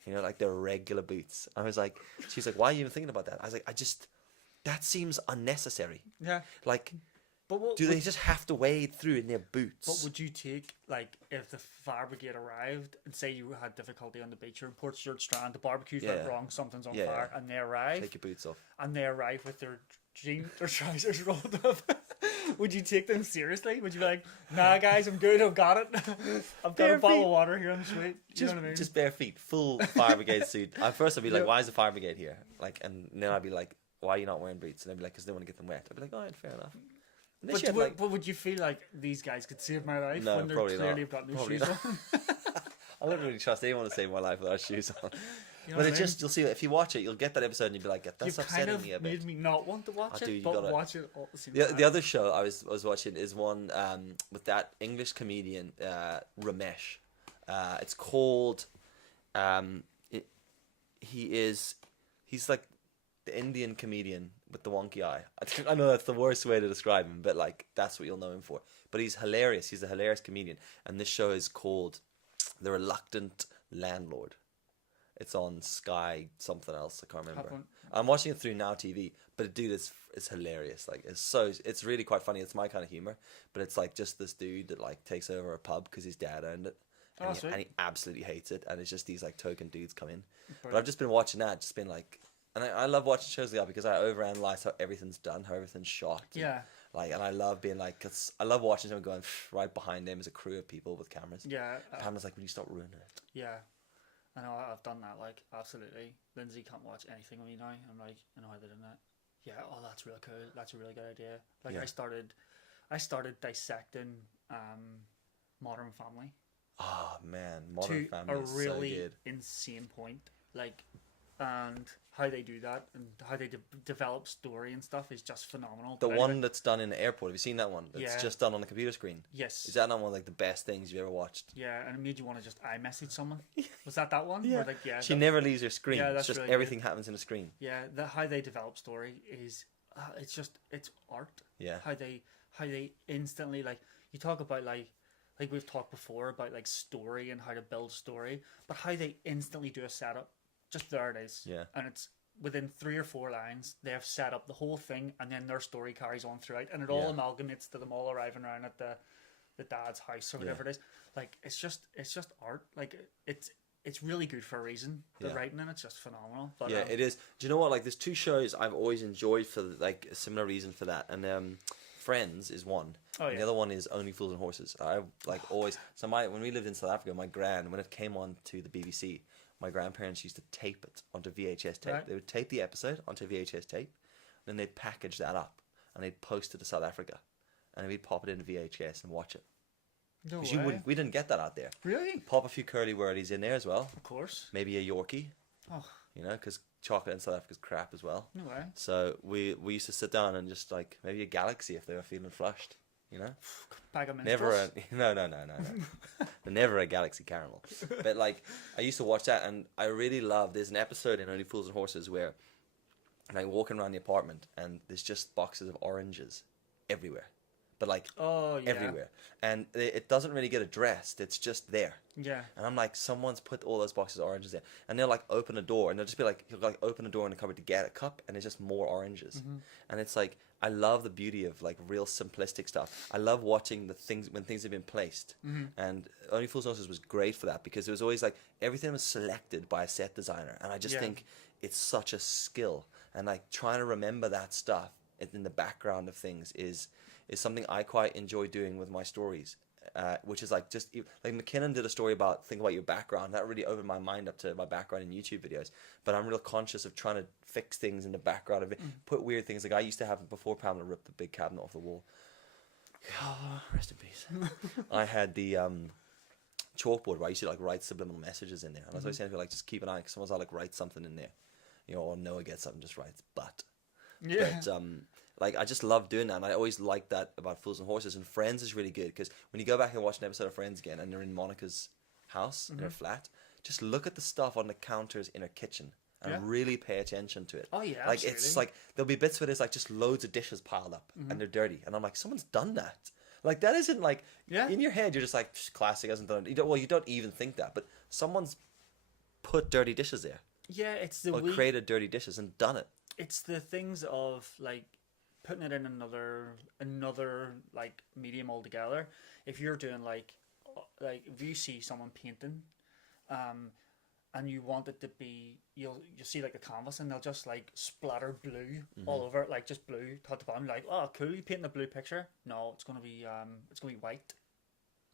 like their regular boots. I was like, she's like, why are you even thinking about that? I was like, that seems unnecessary. Yeah, like. But they just have to wade through in their boots? But would you take, like, if the fire brigade arrived and say you had difficulty on the beach, you're in Port Stewart Strand, the barbecue's went wrong, something's on fire, and they arrive. Take your boots off. And they arrive with their trousers rolled up. Would you take them seriously? Would you be like, nah, guys, I'm good, I've got it. I've got a bottle of water here on the street. You know what I mean? Just bare feet, full fire brigade suit. At first I'd be like, why is the fire brigade here? Like, and then I'd be like, why are you not wearing boots? And they'd be like, because they want to get them wet. I'd be like, all right, fair enough. And But, she had, like, but would you feel like these guys could save my life No, when they're probably clearly not. got no Probably shoes not. on? I wouldn't really trust anyone to save my life without shoes on. You know But what I it's mean? just, you'll see, if you watch it, you'll get that episode and you'll be like, that's You've upsetting kind of me a bit. made me not want to watch Oh, it, dude, you but gotta- watch it all at the same The time. other show I was watching is one with that English comedian Ramesh. It's called he's like the Indian comedian with the wonky eye. I know that's the worst way to describe him, but like that's what you'll know him for. But he's hilarious. He's a hilarious comedian, and this show is called The Reluctant Landlord. It's on Sky something else. I can't remember. Haven't- I'm watching it through Now TV, but dude, it's hilarious. Like it's really quite funny. It's my kind of humor, but it's like just this dude that like takes over a pub because his dad owned it, Oh, and, sweet. and he absolutely hates it. And it's just these like token dudes come in. But Brilliant. I've just been watching that, just been like, and I love watching shows like that because I overanalyze how everything's done, how everything's shot. And, Yeah. Like, and I love being like, 'cause I love watching someone going right behind them is a crew of people with cameras. Yeah. Cameras like, when you stop ruining it. Yeah. I know, I've done that, like, absolutely. Lindsay can't watch anything with me now. I'm like, I know how they're doing that. Yeah, oh, that's real cool. That's a really good idea. Like, Yeah. I started dissecting Modern Family Oh man, Modern to Family a is really so good. insane point. Like, and how they do that and how they develop story and stuff is just phenomenal. The But one anyway, that's done in the airport, have you seen that one? That's Yeah. just done on the computer screen. yes. Is that not one of like the best things you've ever watched? Yeah, and it made you want to just iMessage someone. Was that one? Yeah. Where, like, yeah, She that- never leaves her screen. Yeah, It's that's just really good. everything happens in a screen. Yeah, how they develop story is it's art. Yeah. How they instantly, like, you talk about like we've talked before about like story and how to build story, but how they instantly do a setup. Just there it is. Yeah. And it's within 3 or 4 lines they have set up the whole thing, and then their story carries on throughout, and it all Yeah. amalgamates to them all arriving around at the dad's house or whatever it is. Like, it's just art. Like, it's really good for a reason. The Yeah. writing in it's just phenomenal. But Yeah, it is. Do you know what? Like, there's 2 shows I've always enjoyed for like a similar reason for that, and Friends is one. Oh, And yeah. the other one is Only Fools and Horses. I like always. So when we lived in South Africa, my when it came on to the BBC, my grandparents used to tape it onto VHS tape. Right. They would tape the episode onto VHS tape, then they'd package that up and they'd post it to South Africa, and we'd pop it into VHS and watch it. No Because way. we didn't get that out there. Really? Pop a few curly wordies in there as well. Of course. Maybe a Yorkie, Oh, you know, because chocolate in South Africa's crap as well. no way. So we used to sit down and just like maybe a Galaxy if they were feeling flushed, you know. Bag of Never minstrels. no. Never a Galaxy caramel. But like I used to watch that, and I really love. There's an episode in Only Fools and Horses where I'm like walking around the apartment and there's just boxes of oranges everywhere, but like Oh, yeah. everywhere, and it doesn't really get addressed. It's just there. Yeah. And I'm like, someone's put all those boxes of oranges there. And they'll like open a door, and they'll just be like, he'll like open a door in the cupboard to get a cup, and it's just more oranges. And it's like, I love the beauty of like real simplistic stuff. I love watching the things when things have been placed. And Only Fools and Horses was great for that, because it was always like everything was selected by a set designer. And I just Yeah. think it's such a skill. And like trying to remember that stuff in the background of things is something I quite enjoy doing with my stories. Which is like just like McKinnon did a story about think about your background. That really opened my mind up to my background in YouTube videos. But I'm real conscious of trying to fix things in the background of it, put weird things. Like I used to have before Pamela ripped the big cabinet off the wall. Rest in peace. I had the chalkboard where I used to like write subliminal messages in there, and I was always saying to people, like, just keep an eye, because someone's like write something in there, you know, or Noah gets something, just writes but. Yeah. But like I just love doing that, and I always liked that about Fools and Horses. And Friends is really good, because when you go back and watch an episode of Friends again, and they're in Monica's house in her flat, just look at the stuff on the counters in her kitchen and Yeah. really pay attention to it. Oh, yeah, like it's absolutely. like there'll be bits where there's like just loads of dishes piled up and they're dirty, and I'm like, someone's done that. Like that isn't like Yeah. in your head you're just like, classic, hasn't done it. You don't even think that, but someone's put dirty dishes there, Yeah, it's the or created dirty dishes and done it. it's the things of like putting it in another like medium altogether. If you're doing like if you see someone painting, and you want it to be, you'll see like a canvas, and they'll just like splatter blue all over it, like just blue top to bottom. Like, oh, cool, you painting a blue picture? No, it's gonna be white,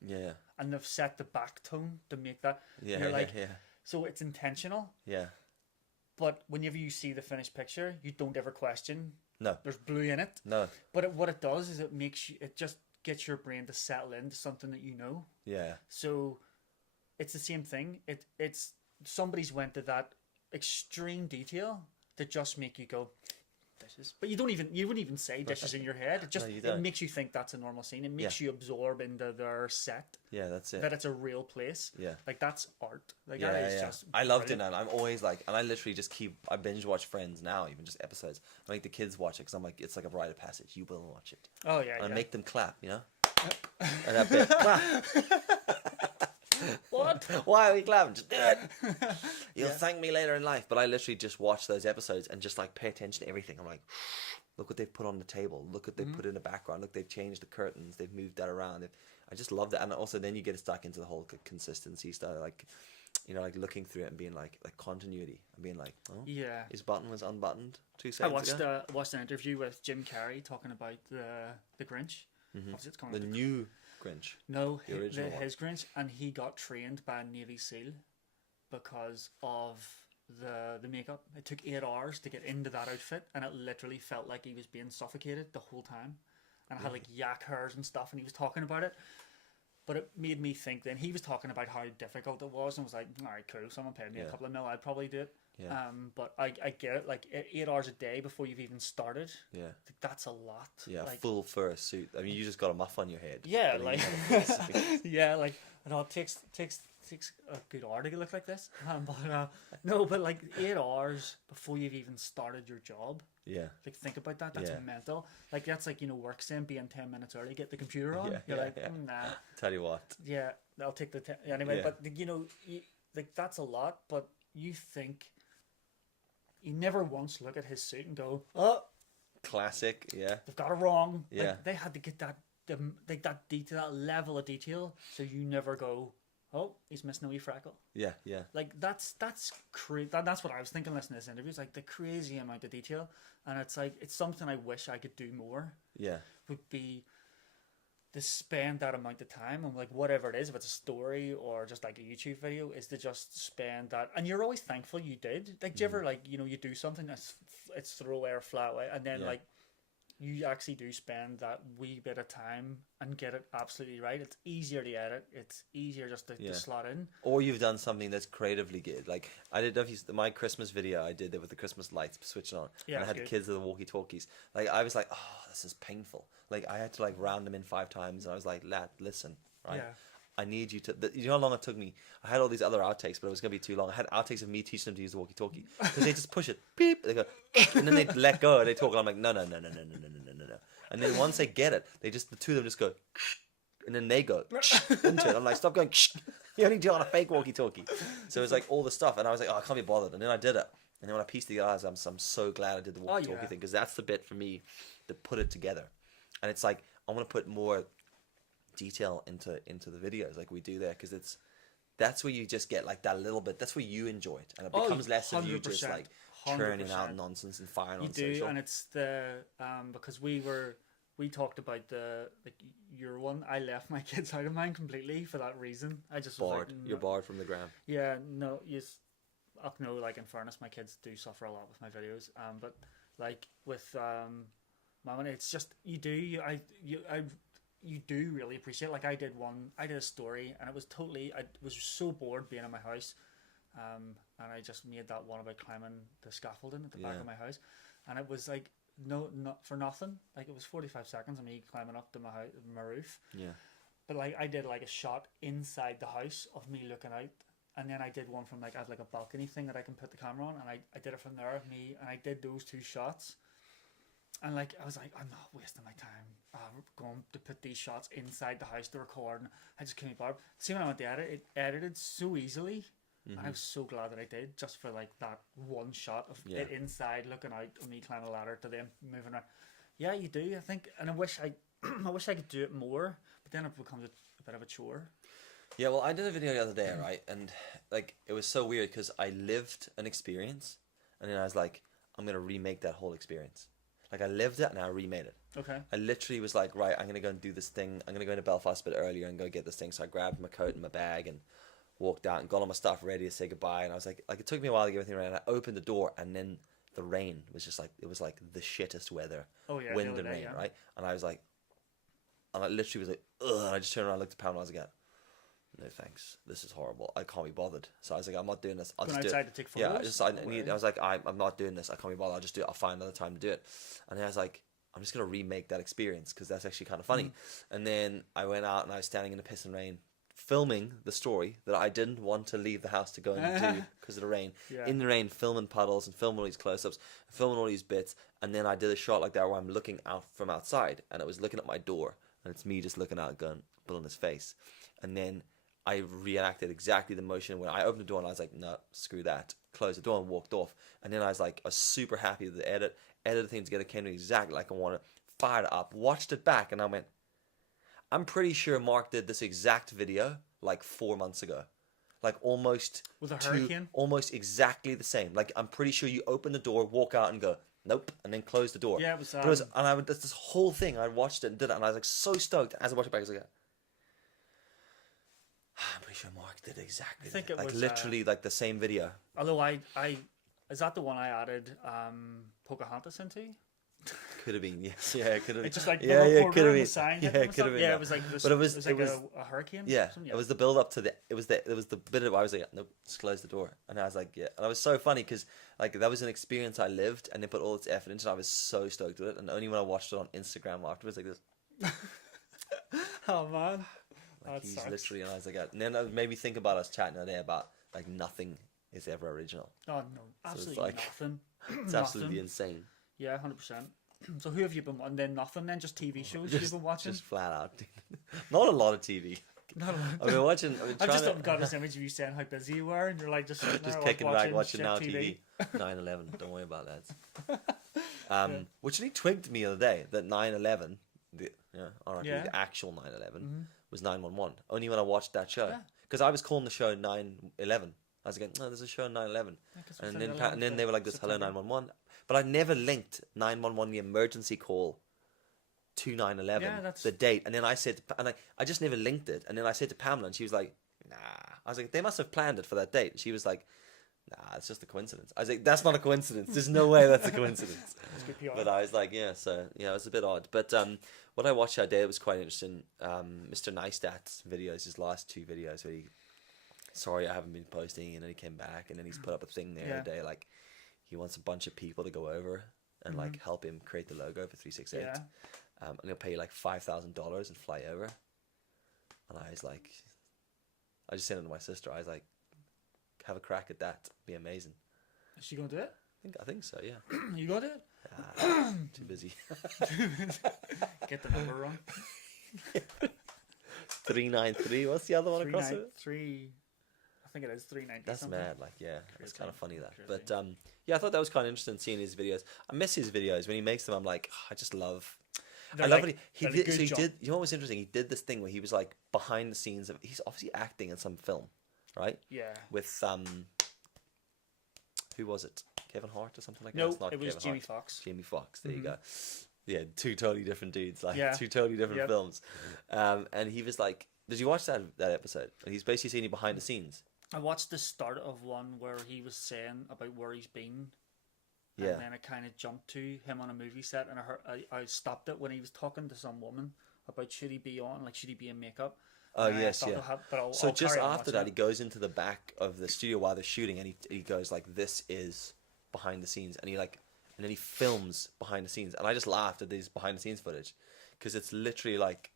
Yeah, and they've set the back tone to make that. yeah, You're yeah, like, yeah, so it's intentional. yeah. But whenever you see the finished picture, you don't ever question No. There's blue in it. No. But what it does is it just gets your brain to settle into something that you know. Yeah. So it's the same thing. It's somebody's went to that extreme detail to just make you go dishes. But you wouldn't even say dishes in your head. It just it makes you think that's a normal scene. It makes you absorb into their set. Yeah, that's it. That it's a real place. Yeah. Like that's art. Like Yeah, that is yeah. just I loved it, and I'm always like, and I literally just I binge watch Friends now, even just episodes. I make the kids watch it because I'm like, it's like a rite of passage. You will watch it. Oh yeah. And I make them clap, you know. And that bit, clap. What? Why are we clapping? Just do it. You'll thank me later in life. But I literally just watch those episodes and just like pay attention to everything. I'm like, look what they've put on the table. Look what they've put in the background. Look, they've changed the curtains. They've moved that around. I just love that. And also then you get stuck into the whole consistency stuff. Like, you know, like looking through it and being like continuity and being like, oh, yeah, his button was unbuttoned 2 I seconds ago. watched an interview with Jim Carrey talking about the Grinch. What's it called? The new Grinch. No, the original his Grinch, and he got trained by a Navy SEAL because of the makeup. It took 8 hours to get into that outfit, and it literally felt like he was being suffocated the whole time, and it had like yak hairs and stuff, and he was talking about it. But it made me think. Then he was talking about how difficult it was, and was like, "All right, cool. Someone paid me a couple of mil, I'd probably do it." Yeah. But I get it. Like 8 hours a day before you've even started. Yeah. Like, that's a lot. Yeah, like, full fur suit. I mean, you just got a muff on your head. yeah, But like yeah, like it takes a good hour to look like this. But like 8 hours before you've even started your job. Yeah. Like think about that. That's Yeah. mental. Like that's like, you know, work saying being 10 minutes early, get the computer on. Yeah, You're yeah, like, yeah. nah. Tell you what. Yeah, I'll take the anyway. Yeah. But you know, like that's a lot. But you think you never once look at his suit and go, "Oh, Classic. Yeah. they've got it wrong." Yeah. Like, they had to get that that detail, that level of detail, so you never go, "Oh, he's missing a wee freckle." Yeah. Yeah. Like that's that's what I was thinking listening to this interview. It's like the crazy amount of detail, and it's like it's something I wish I could do more. Yeah. Would be to spend that amount of time on like whatever it is, if it's a story or just like a YouTube video, is to just spend that. And you're always thankful you did. Like, do you ever like, you know, you do something that's it's throwaway or flat away, and then like you actually do spend that wee bit of time and get it absolutely right. It's easier to edit. It's easier just to slot in. Or you've done something that's creatively good. Like I did my Christmas video I did there with the Christmas lights switching on. Yeah, and I had the kids with the walkie-talkies. Like I was like, oh, this is painful. Like I had to like round them in 5 times, and I was like, lad, listen, right? Yeah. I need you to. You know how long it took me? I had all these other outtakes, but it was gonna be too long. I had outtakes of me teaching them to use the walkie-talkie because they just push it, beep, they go, and then they let go and they talk, and I'm like, no. And then once they get it, the two of them just go, and then they go into it. I'm like, stop going. You only do it on a fake walkie-talkie. So it's like all the stuff, and I was like, oh, I can't be bothered. And then I did it, and then when I pieced the together, I'm so glad I did the walkie-talkie thing, because that's the bit for me that put it together. And it's like I want to put more detail into the videos like we do there, because that's where you just get like that little bit. That's where you enjoy it, and it becomes less of you just like churning out nonsense and firing on social. You do, and it's the because we talked about the like your one. I left my kids out of mine completely for that reason. I just bored. Was like, You're bored from the gram. Yeah, no, no. Like in fairness, my kids do suffer a lot with my videos. But like with my one, it's just you do really appreciate it. Like I did a story, and it was I was so bored being in my house, and I just made that one about climbing the scaffolding at the back of my house, and it was like not for nothing. Like it was 45 seconds of me climbing up to my roof. Yeah. But like I did like a shot inside the house of me looking out, and then I did one from like I have like a balcony thing that I can put the camera on, and I did it from there of me, and I did those 2 shots. And like I was like, I'm not wasting my time going to put these shots inside the house to record. And I just couldn't be bothered. See, when I went to edit, it edited so easily, and I was so glad that I did, just for like that one shot of it inside, looking out, of me climbing a ladder to them moving around. Yeah, you do. I think, and I wish I could do it more, but then it becomes a bit of a chore. Yeah, well, I did a video the other day, right? And like it was so weird because I lived an experience, and then I was like, I'm gonna remake that whole experience. Like I lived it and I remade it. Okay. I literally was like, right, I'm gonna go and do this thing. I'm gonna go into Belfast a bit earlier and go get this thing. So I grabbed my coat and my bag and walked out and got all my stuff ready to say goodbye. And I was like it took me a while to get everything ready. And I opened the door, and then the rain was just like, it was like the shittest weather, Oh yeah. wind the and other day, rain, yeah. right? And I was like, and I literally was like, ugh, and I just turned around and looked at Pamela, and I was like, no thanks, this is horrible, I can't be bothered. So I was like, I'm not doing this, I'll Going just do outside it. to take photos. I was like, I'm not doing this, I can't be bothered, I'll just do it, I'll find another time to do it. And then I was like, I'm just gonna remake that experience because that's actually kind of funny. And then I went out and I was standing in the piss and rain filming the story that I didn't want to leave the house to go and do because of the rain. Yeah. In the rain, filming puddles and filming all these close-ups, filming all these bits, and then I did a shot like that where I'm looking out from outside, and it was looking at my door, and it's me just looking out, going, Bill in his face. And then I reenacted exactly the motion when I opened the door, and I was like, no, screw that. Closed the door and walked off. And then I was super happy with the edited thing together, came to exactly like I wanted, fired it up, watched it back, and I went, I'm pretty sure Mark did this exact video like 4 months ago. Like almost With a hurricane? almost exactly the same. Like I'm pretty sure you open the door, walk out and go, nope, and then close the door. Yeah, it was. But and I would, this whole thing, I watched it and did it, and I was like so stoked. As I watched it back, I was like, I'm pretty sure Mark did exactly I think that. it Like was, literally like the same video. Although I is that the one I added Pocahontas into? Could have been, yes, yeah, it could have been. It's just like yeah, the it could have been. sign. Yeah, it could have been. Yeah, that. it was like this, But it was like it was a hurricane. yeah, or something, it was the build up to the it was the bit of I was like, nope, just close the door, and I was like, yeah, and I was so funny because like that was an experience I lived and they put all its effort into, and I was so stoked with it, and only when I watched it on Instagram afterwards, like this, Oh man, like that he's sucks. literally, and I was like, and then it made me think about us chatting today about like nothing is ever original. Oh no, absolutely like- nothing. It's absolutely insane. Yeah, 100%. So who have you been watching? Then nothing. Then just TV shows you've been watching. Just flat out. Not a lot of TV. Not I've been watching. I've been I've trying just to, got this image of you saying how busy you were, and you're like just sitting just there, kicking back watching shit Now TV. 9/11. Don't worry about that. Which really twigged me the other day that 9/11, Yeah. the actual 9/11 was 911. Only when I watched that show, Yeah. because I was calling the show 9/11. I was like, no, there's a show 9/11, and then they were like, this hello 911, but I never linked 911 the emergency call to 9/11 Yeah, that's- the date, and then I said, and I just never linked it, and then I said to Pamela, and she was like, nah. I was like, they must have planned it for that date. And she was like, nah, it's just a coincidence. I was like, that's not a coincidence. There's no way that's a coincidence. It's good PR. But I was like, yeah, so yeah, it was a bit odd. But what I watched that day, it was quite interesting. Mr. Neistat's videos, his last two videos, where he, sorry, I haven't been posting, and then he came back, and then he's put up a thing the other day, like he wants a bunch of people to go over and like help him create the logo for 368. Yeah. And he'll pay you like $5,000 and fly over. And I was like, I just sent it to my sister. I was like, have a crack at that. Be amazing. Is she gonna do it? I think so. Yeah. You got it? Too busy. Get the number wrong. 393. What's the other one across it? 3. I think it is 390. That's something. mad. Like, yeah, it's Crazy. kind of funny that. Crazy. But yeah, I thought that was kind of interesting seeing his videos. I miss his videos when he makes them. I'm like, I just love. They're I love like- what he they're a did. good So he job. did. You know what was interesting? He did this thing where he was like behind the scenes of. He's obviously acting in some film, right? Yeah. With who was it? Kevin Hart or something like that? No, It's not it was Kevin Jamie Hart. Foxx. Jamie Foxx. There you go. Yeah, two totally different dudes. Like Yeah. two totally different Yep. films. And he was like, "Did you watch that episode?" And he's basically seeing you behind the scenes. I watched the start of one where he was saying about where he's been. Yeah. And then it kind of jumped to him on a movie set, and I stopped it when he was talking to some woman about should he be on, like should he be in makeup. Oh And I yes, stopped yeah. to have- but I'll, So I'll just carry on after watching that, it. he goes into the back of the studio while they're shooting, and he goes like, "This is behind the scenes," and then he films behind the scenes, and I just laughed at this behind the scenes footage, because it's literally like,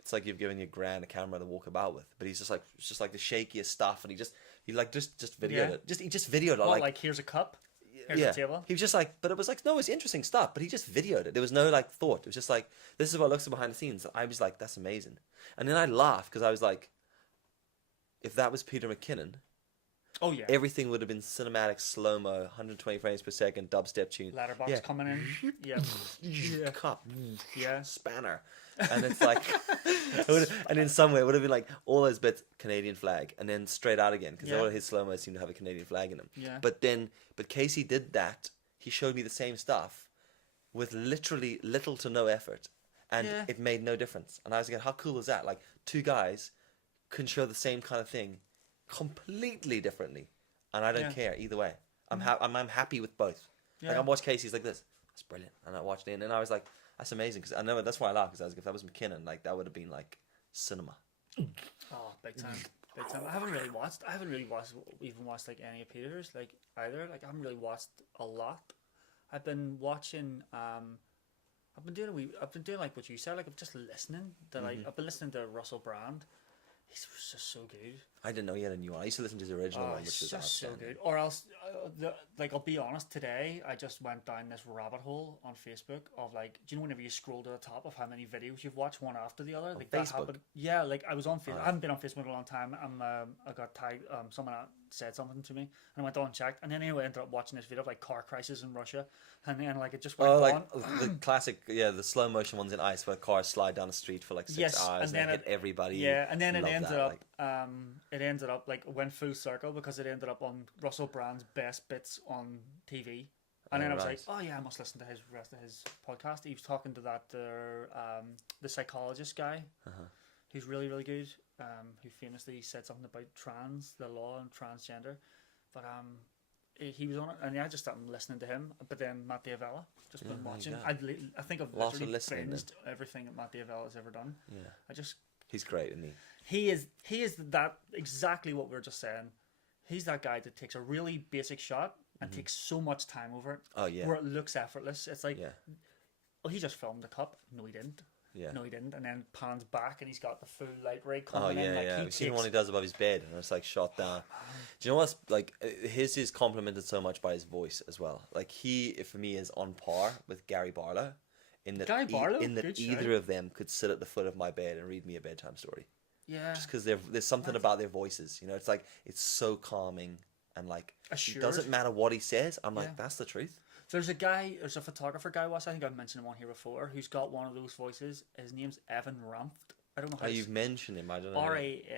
it's like you've given your gran a camera to walk about with, but he's just like, it's just like the shakiest stuff, and he just videoed Yeah. it, he just videoed it, What, like here's a cup, here's yeah. a table. He was just like, but it was like, no, it's interesting stuff, but he just videoed it. There was no like thought. It was just like, this is what looks like behind the scenes. I was like, that's amazing. And then I laughed because I was like, if that was Peter McKinnon, Oh yeah. everything would have been cinematic, slow-mo, 120 frames per second, dubstep tune. Letterbox Yeah. coming in. Yeah. Cup, Yeah. spanner. And it's like, and in some way it would have been like all those bits, Canadian flag, and then straight out again, because Yeah. all of his slow-mo seem to have a Canadian flag in them. Yeah. But Casey did that. He showed me the same stuff with literally little to no effort, and Yeah. it made no difference. And I was like, how cool is that? Like two guys can show the same kind of thing completely differently, and I don't Yeah. care either way. I'm happy with both. Like I watched Casey's like this. That's brilliant. And I watched it, and I was like, that's amazing. Because I know that's why I laugh. Because I was like, if that was McKinnon, like that would have been like cinema. Oh, big time. Big time. I haven't really watched like any of Peter's like either. Like I haven't really watched a lot. I've been watching. I've been doing like what you said. Like I'm just listening to like I've been listening to Russell Brand. He's just so good. I didn't know he had a new one. I used to listen to his original one, which was just so good. Or else, like I'll be honest. Today, I just went down this rabbit hole on Facebook of like, do you know whenever you scroll to the top of how many videos you've watched one after the other? Like Facebook? That happened. Yeah, like I was on Facebook. I haven't been on Facebook in a long time. I got tagged. Someone said something to me, and I went on and checked. And then anyway, I ended up watching this video of like car crisis in Russia, and then like it just went on. The classic, the slow motion ones in ice where cars slide down the street for like 6 hours and then hit everybody. Yeah, and then it ended up like went full circle because it ended up on Russell Brand's best bits on TV. And then I was like, oh yeah, I must listen to his rest of his podcast. He was talking to that the psychologist guy, who's really, really good, who famously said something about the law and transgender. But he was on it, and I just started listening to him. But then Matt Diavella, just been watching. I think I've literally binged everything that Matt Diavella has ever done. Yeah, he's great, isn't he? He is that exactly what we were just saying. He's that guy that takes a really basic shot and takes so much time over it. Oh yeah. Where it looks effortless. It's like, he just filmed the cup. No, he didn't. Yeah. No, he didn't. And then pans back and he's got the full light ray coming in. Like, We've seen the one he does above his bed and it's like shot down. Do you know what's like? His is complimented so much by his voice as well. Like he, for me, is on par with Gary Barlow. In that either of them could sit at the foot of my bed and read me a bedtime story. Yeah. Just because there's something about their voices. You know, it's like it's so calming and like it doesn't matter what he says. I'm like, that's the truth. There's a photographer guy, I think I've mentioned him on here before, who's got one of those voices. His name's Evan Ramft. I don't know how you've mentioned him. I don't know. RAFNT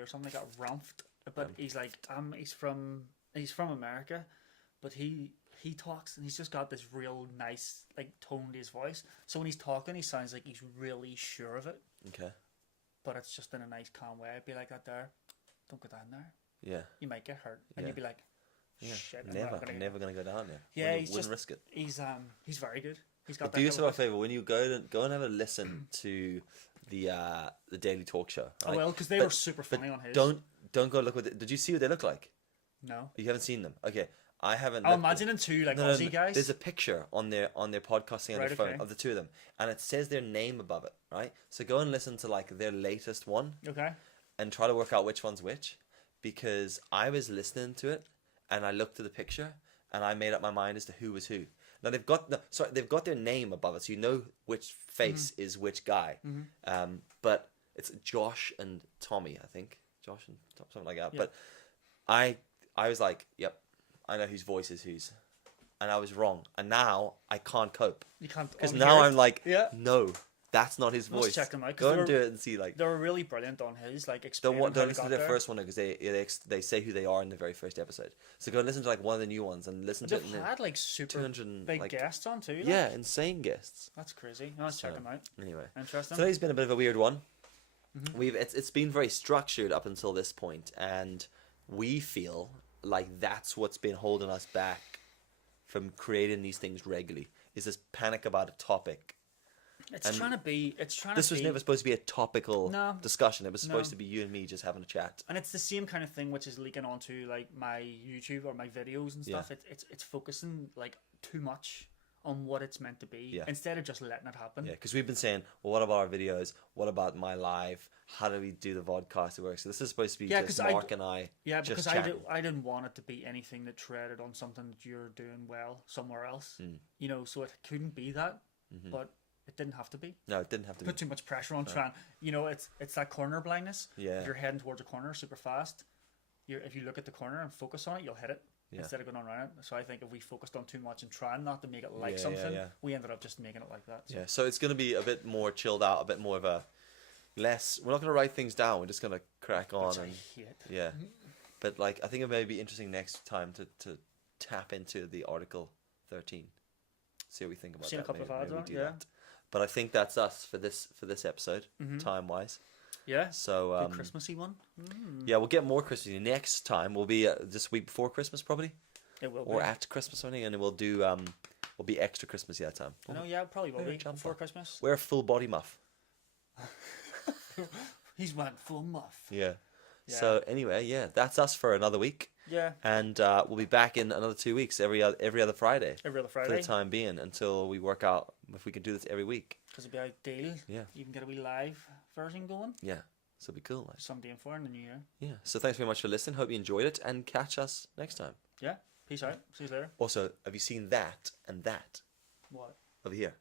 or something like that. Ramft. But he's like he's from America, but he talks and he's just got this real nice like tone to his voice. So when he's talking, he sounds like he's really sure of it. Okay. But it's just in a nice calm way. I'd be like that there. Don't go down there. Yeah. You might get hurt, and you'd be like, shit, I'm never gonna go down there. Yeah, wouldn't risk it. He's very good. He's got. But do yourself a favor when you go and have a listen to the Daily Talk Show. Right? Oh well, because they were super funny on his. Don't go look did you see what they look like? No. You haven't seen them. Okay. I haven't. I'm imagining two like Aussie guys. There's a picture on their podcasting on their phone of the two of them, and it says their name above it. Right. So go and listen to like their latest one. Okay. And try to work out which one's which, because I was listening to it and I looked at the picture and I made up my mind as to who was who. Now they've got their name above it, so you know which face is which guy. But it's Josh and Tommy, I think. Josh and something like that. Yeah. But I was like, yep. I know whose voice is whose, and I was wrong. And now I can't cope. You can't because now I'm like, no, that's not his voice. Check them out. Go and do it and see. Like they were really brilliant on his like. Don't listen to their first one because they say who they are in the very first episode. So go and listen to like one of the new ones and listen to it. They've had like super big guests on too. Like. Yeah, insane guests. That's crazy. Let's check them out. Anyway, interesting. Today's been a bit of a weird one. It's been very structured up until this point, and we feel like that's what's been holding us back from creating these things regularly, is this panic about a topic. This was never supposed to be a topical discussion. It was supposed to be you and me just having a chat. And it's the same kind of thing which is leaking onto like my YouTube or my videos and stuff. It's focusing like too much on what it's meant to be instead of just letting it happen. Yeah, because we've been saying, well, what about our videos? What about my live? How do we do the vodcast work? So this is supposed to be just Mark and I. Yeah, because I didn't want it to be anything that treaded on something that you're doing well somewhere else. You know, so it couldn't be that, but it didn't have to be. No, it didn't have to put too much pressure on trying. You know, it's that corner blindness. Yeah. If you're heading towards a corner super fast, if you look at the corner and focus on it, you'll hit it. Instead of going on around it. So I think if we focused on too much and trying not to make it like something, we ended up just making it like that. So. Yeah, so it's going to be a bit more chilled out, a bit more of a less... We're not going to write things down, we're just going to crack on. Which I hate. Yeah. But like, I think it may be interesting next time to tap into the Article 13. See what we think about that. Seen a couple of ads on it, that. But I think that's us for this episode, time-wise. Yeah. So good Christmassy one. Yeah, we'll get more Christmassy. Next time will be this week before Christmas, probably. It will or be. at Christmas or something, and we'll do will be extra Christmassy that time. I know, yeah, it probably will Maybe be jump before on. Christmas. Wear a full body muff. He's went full muff. Yeah. Yeah. So anyway, yeah, that's us for another week, Yeah, and we'll be back in another 2 weeks, every other Friday every other for Friday. the time being, until we work out if we can do this every week. Because it'll be ideal. Yeah. You can get a wee live version going. Yeah. So it'll be cool. Like. Someday for in the new year. Yeah. So thanks very much for listening. Hope you enjoyed it, and catch us next time. Yeah. Peace out. See you later. Also, have you seen that and that What? over here?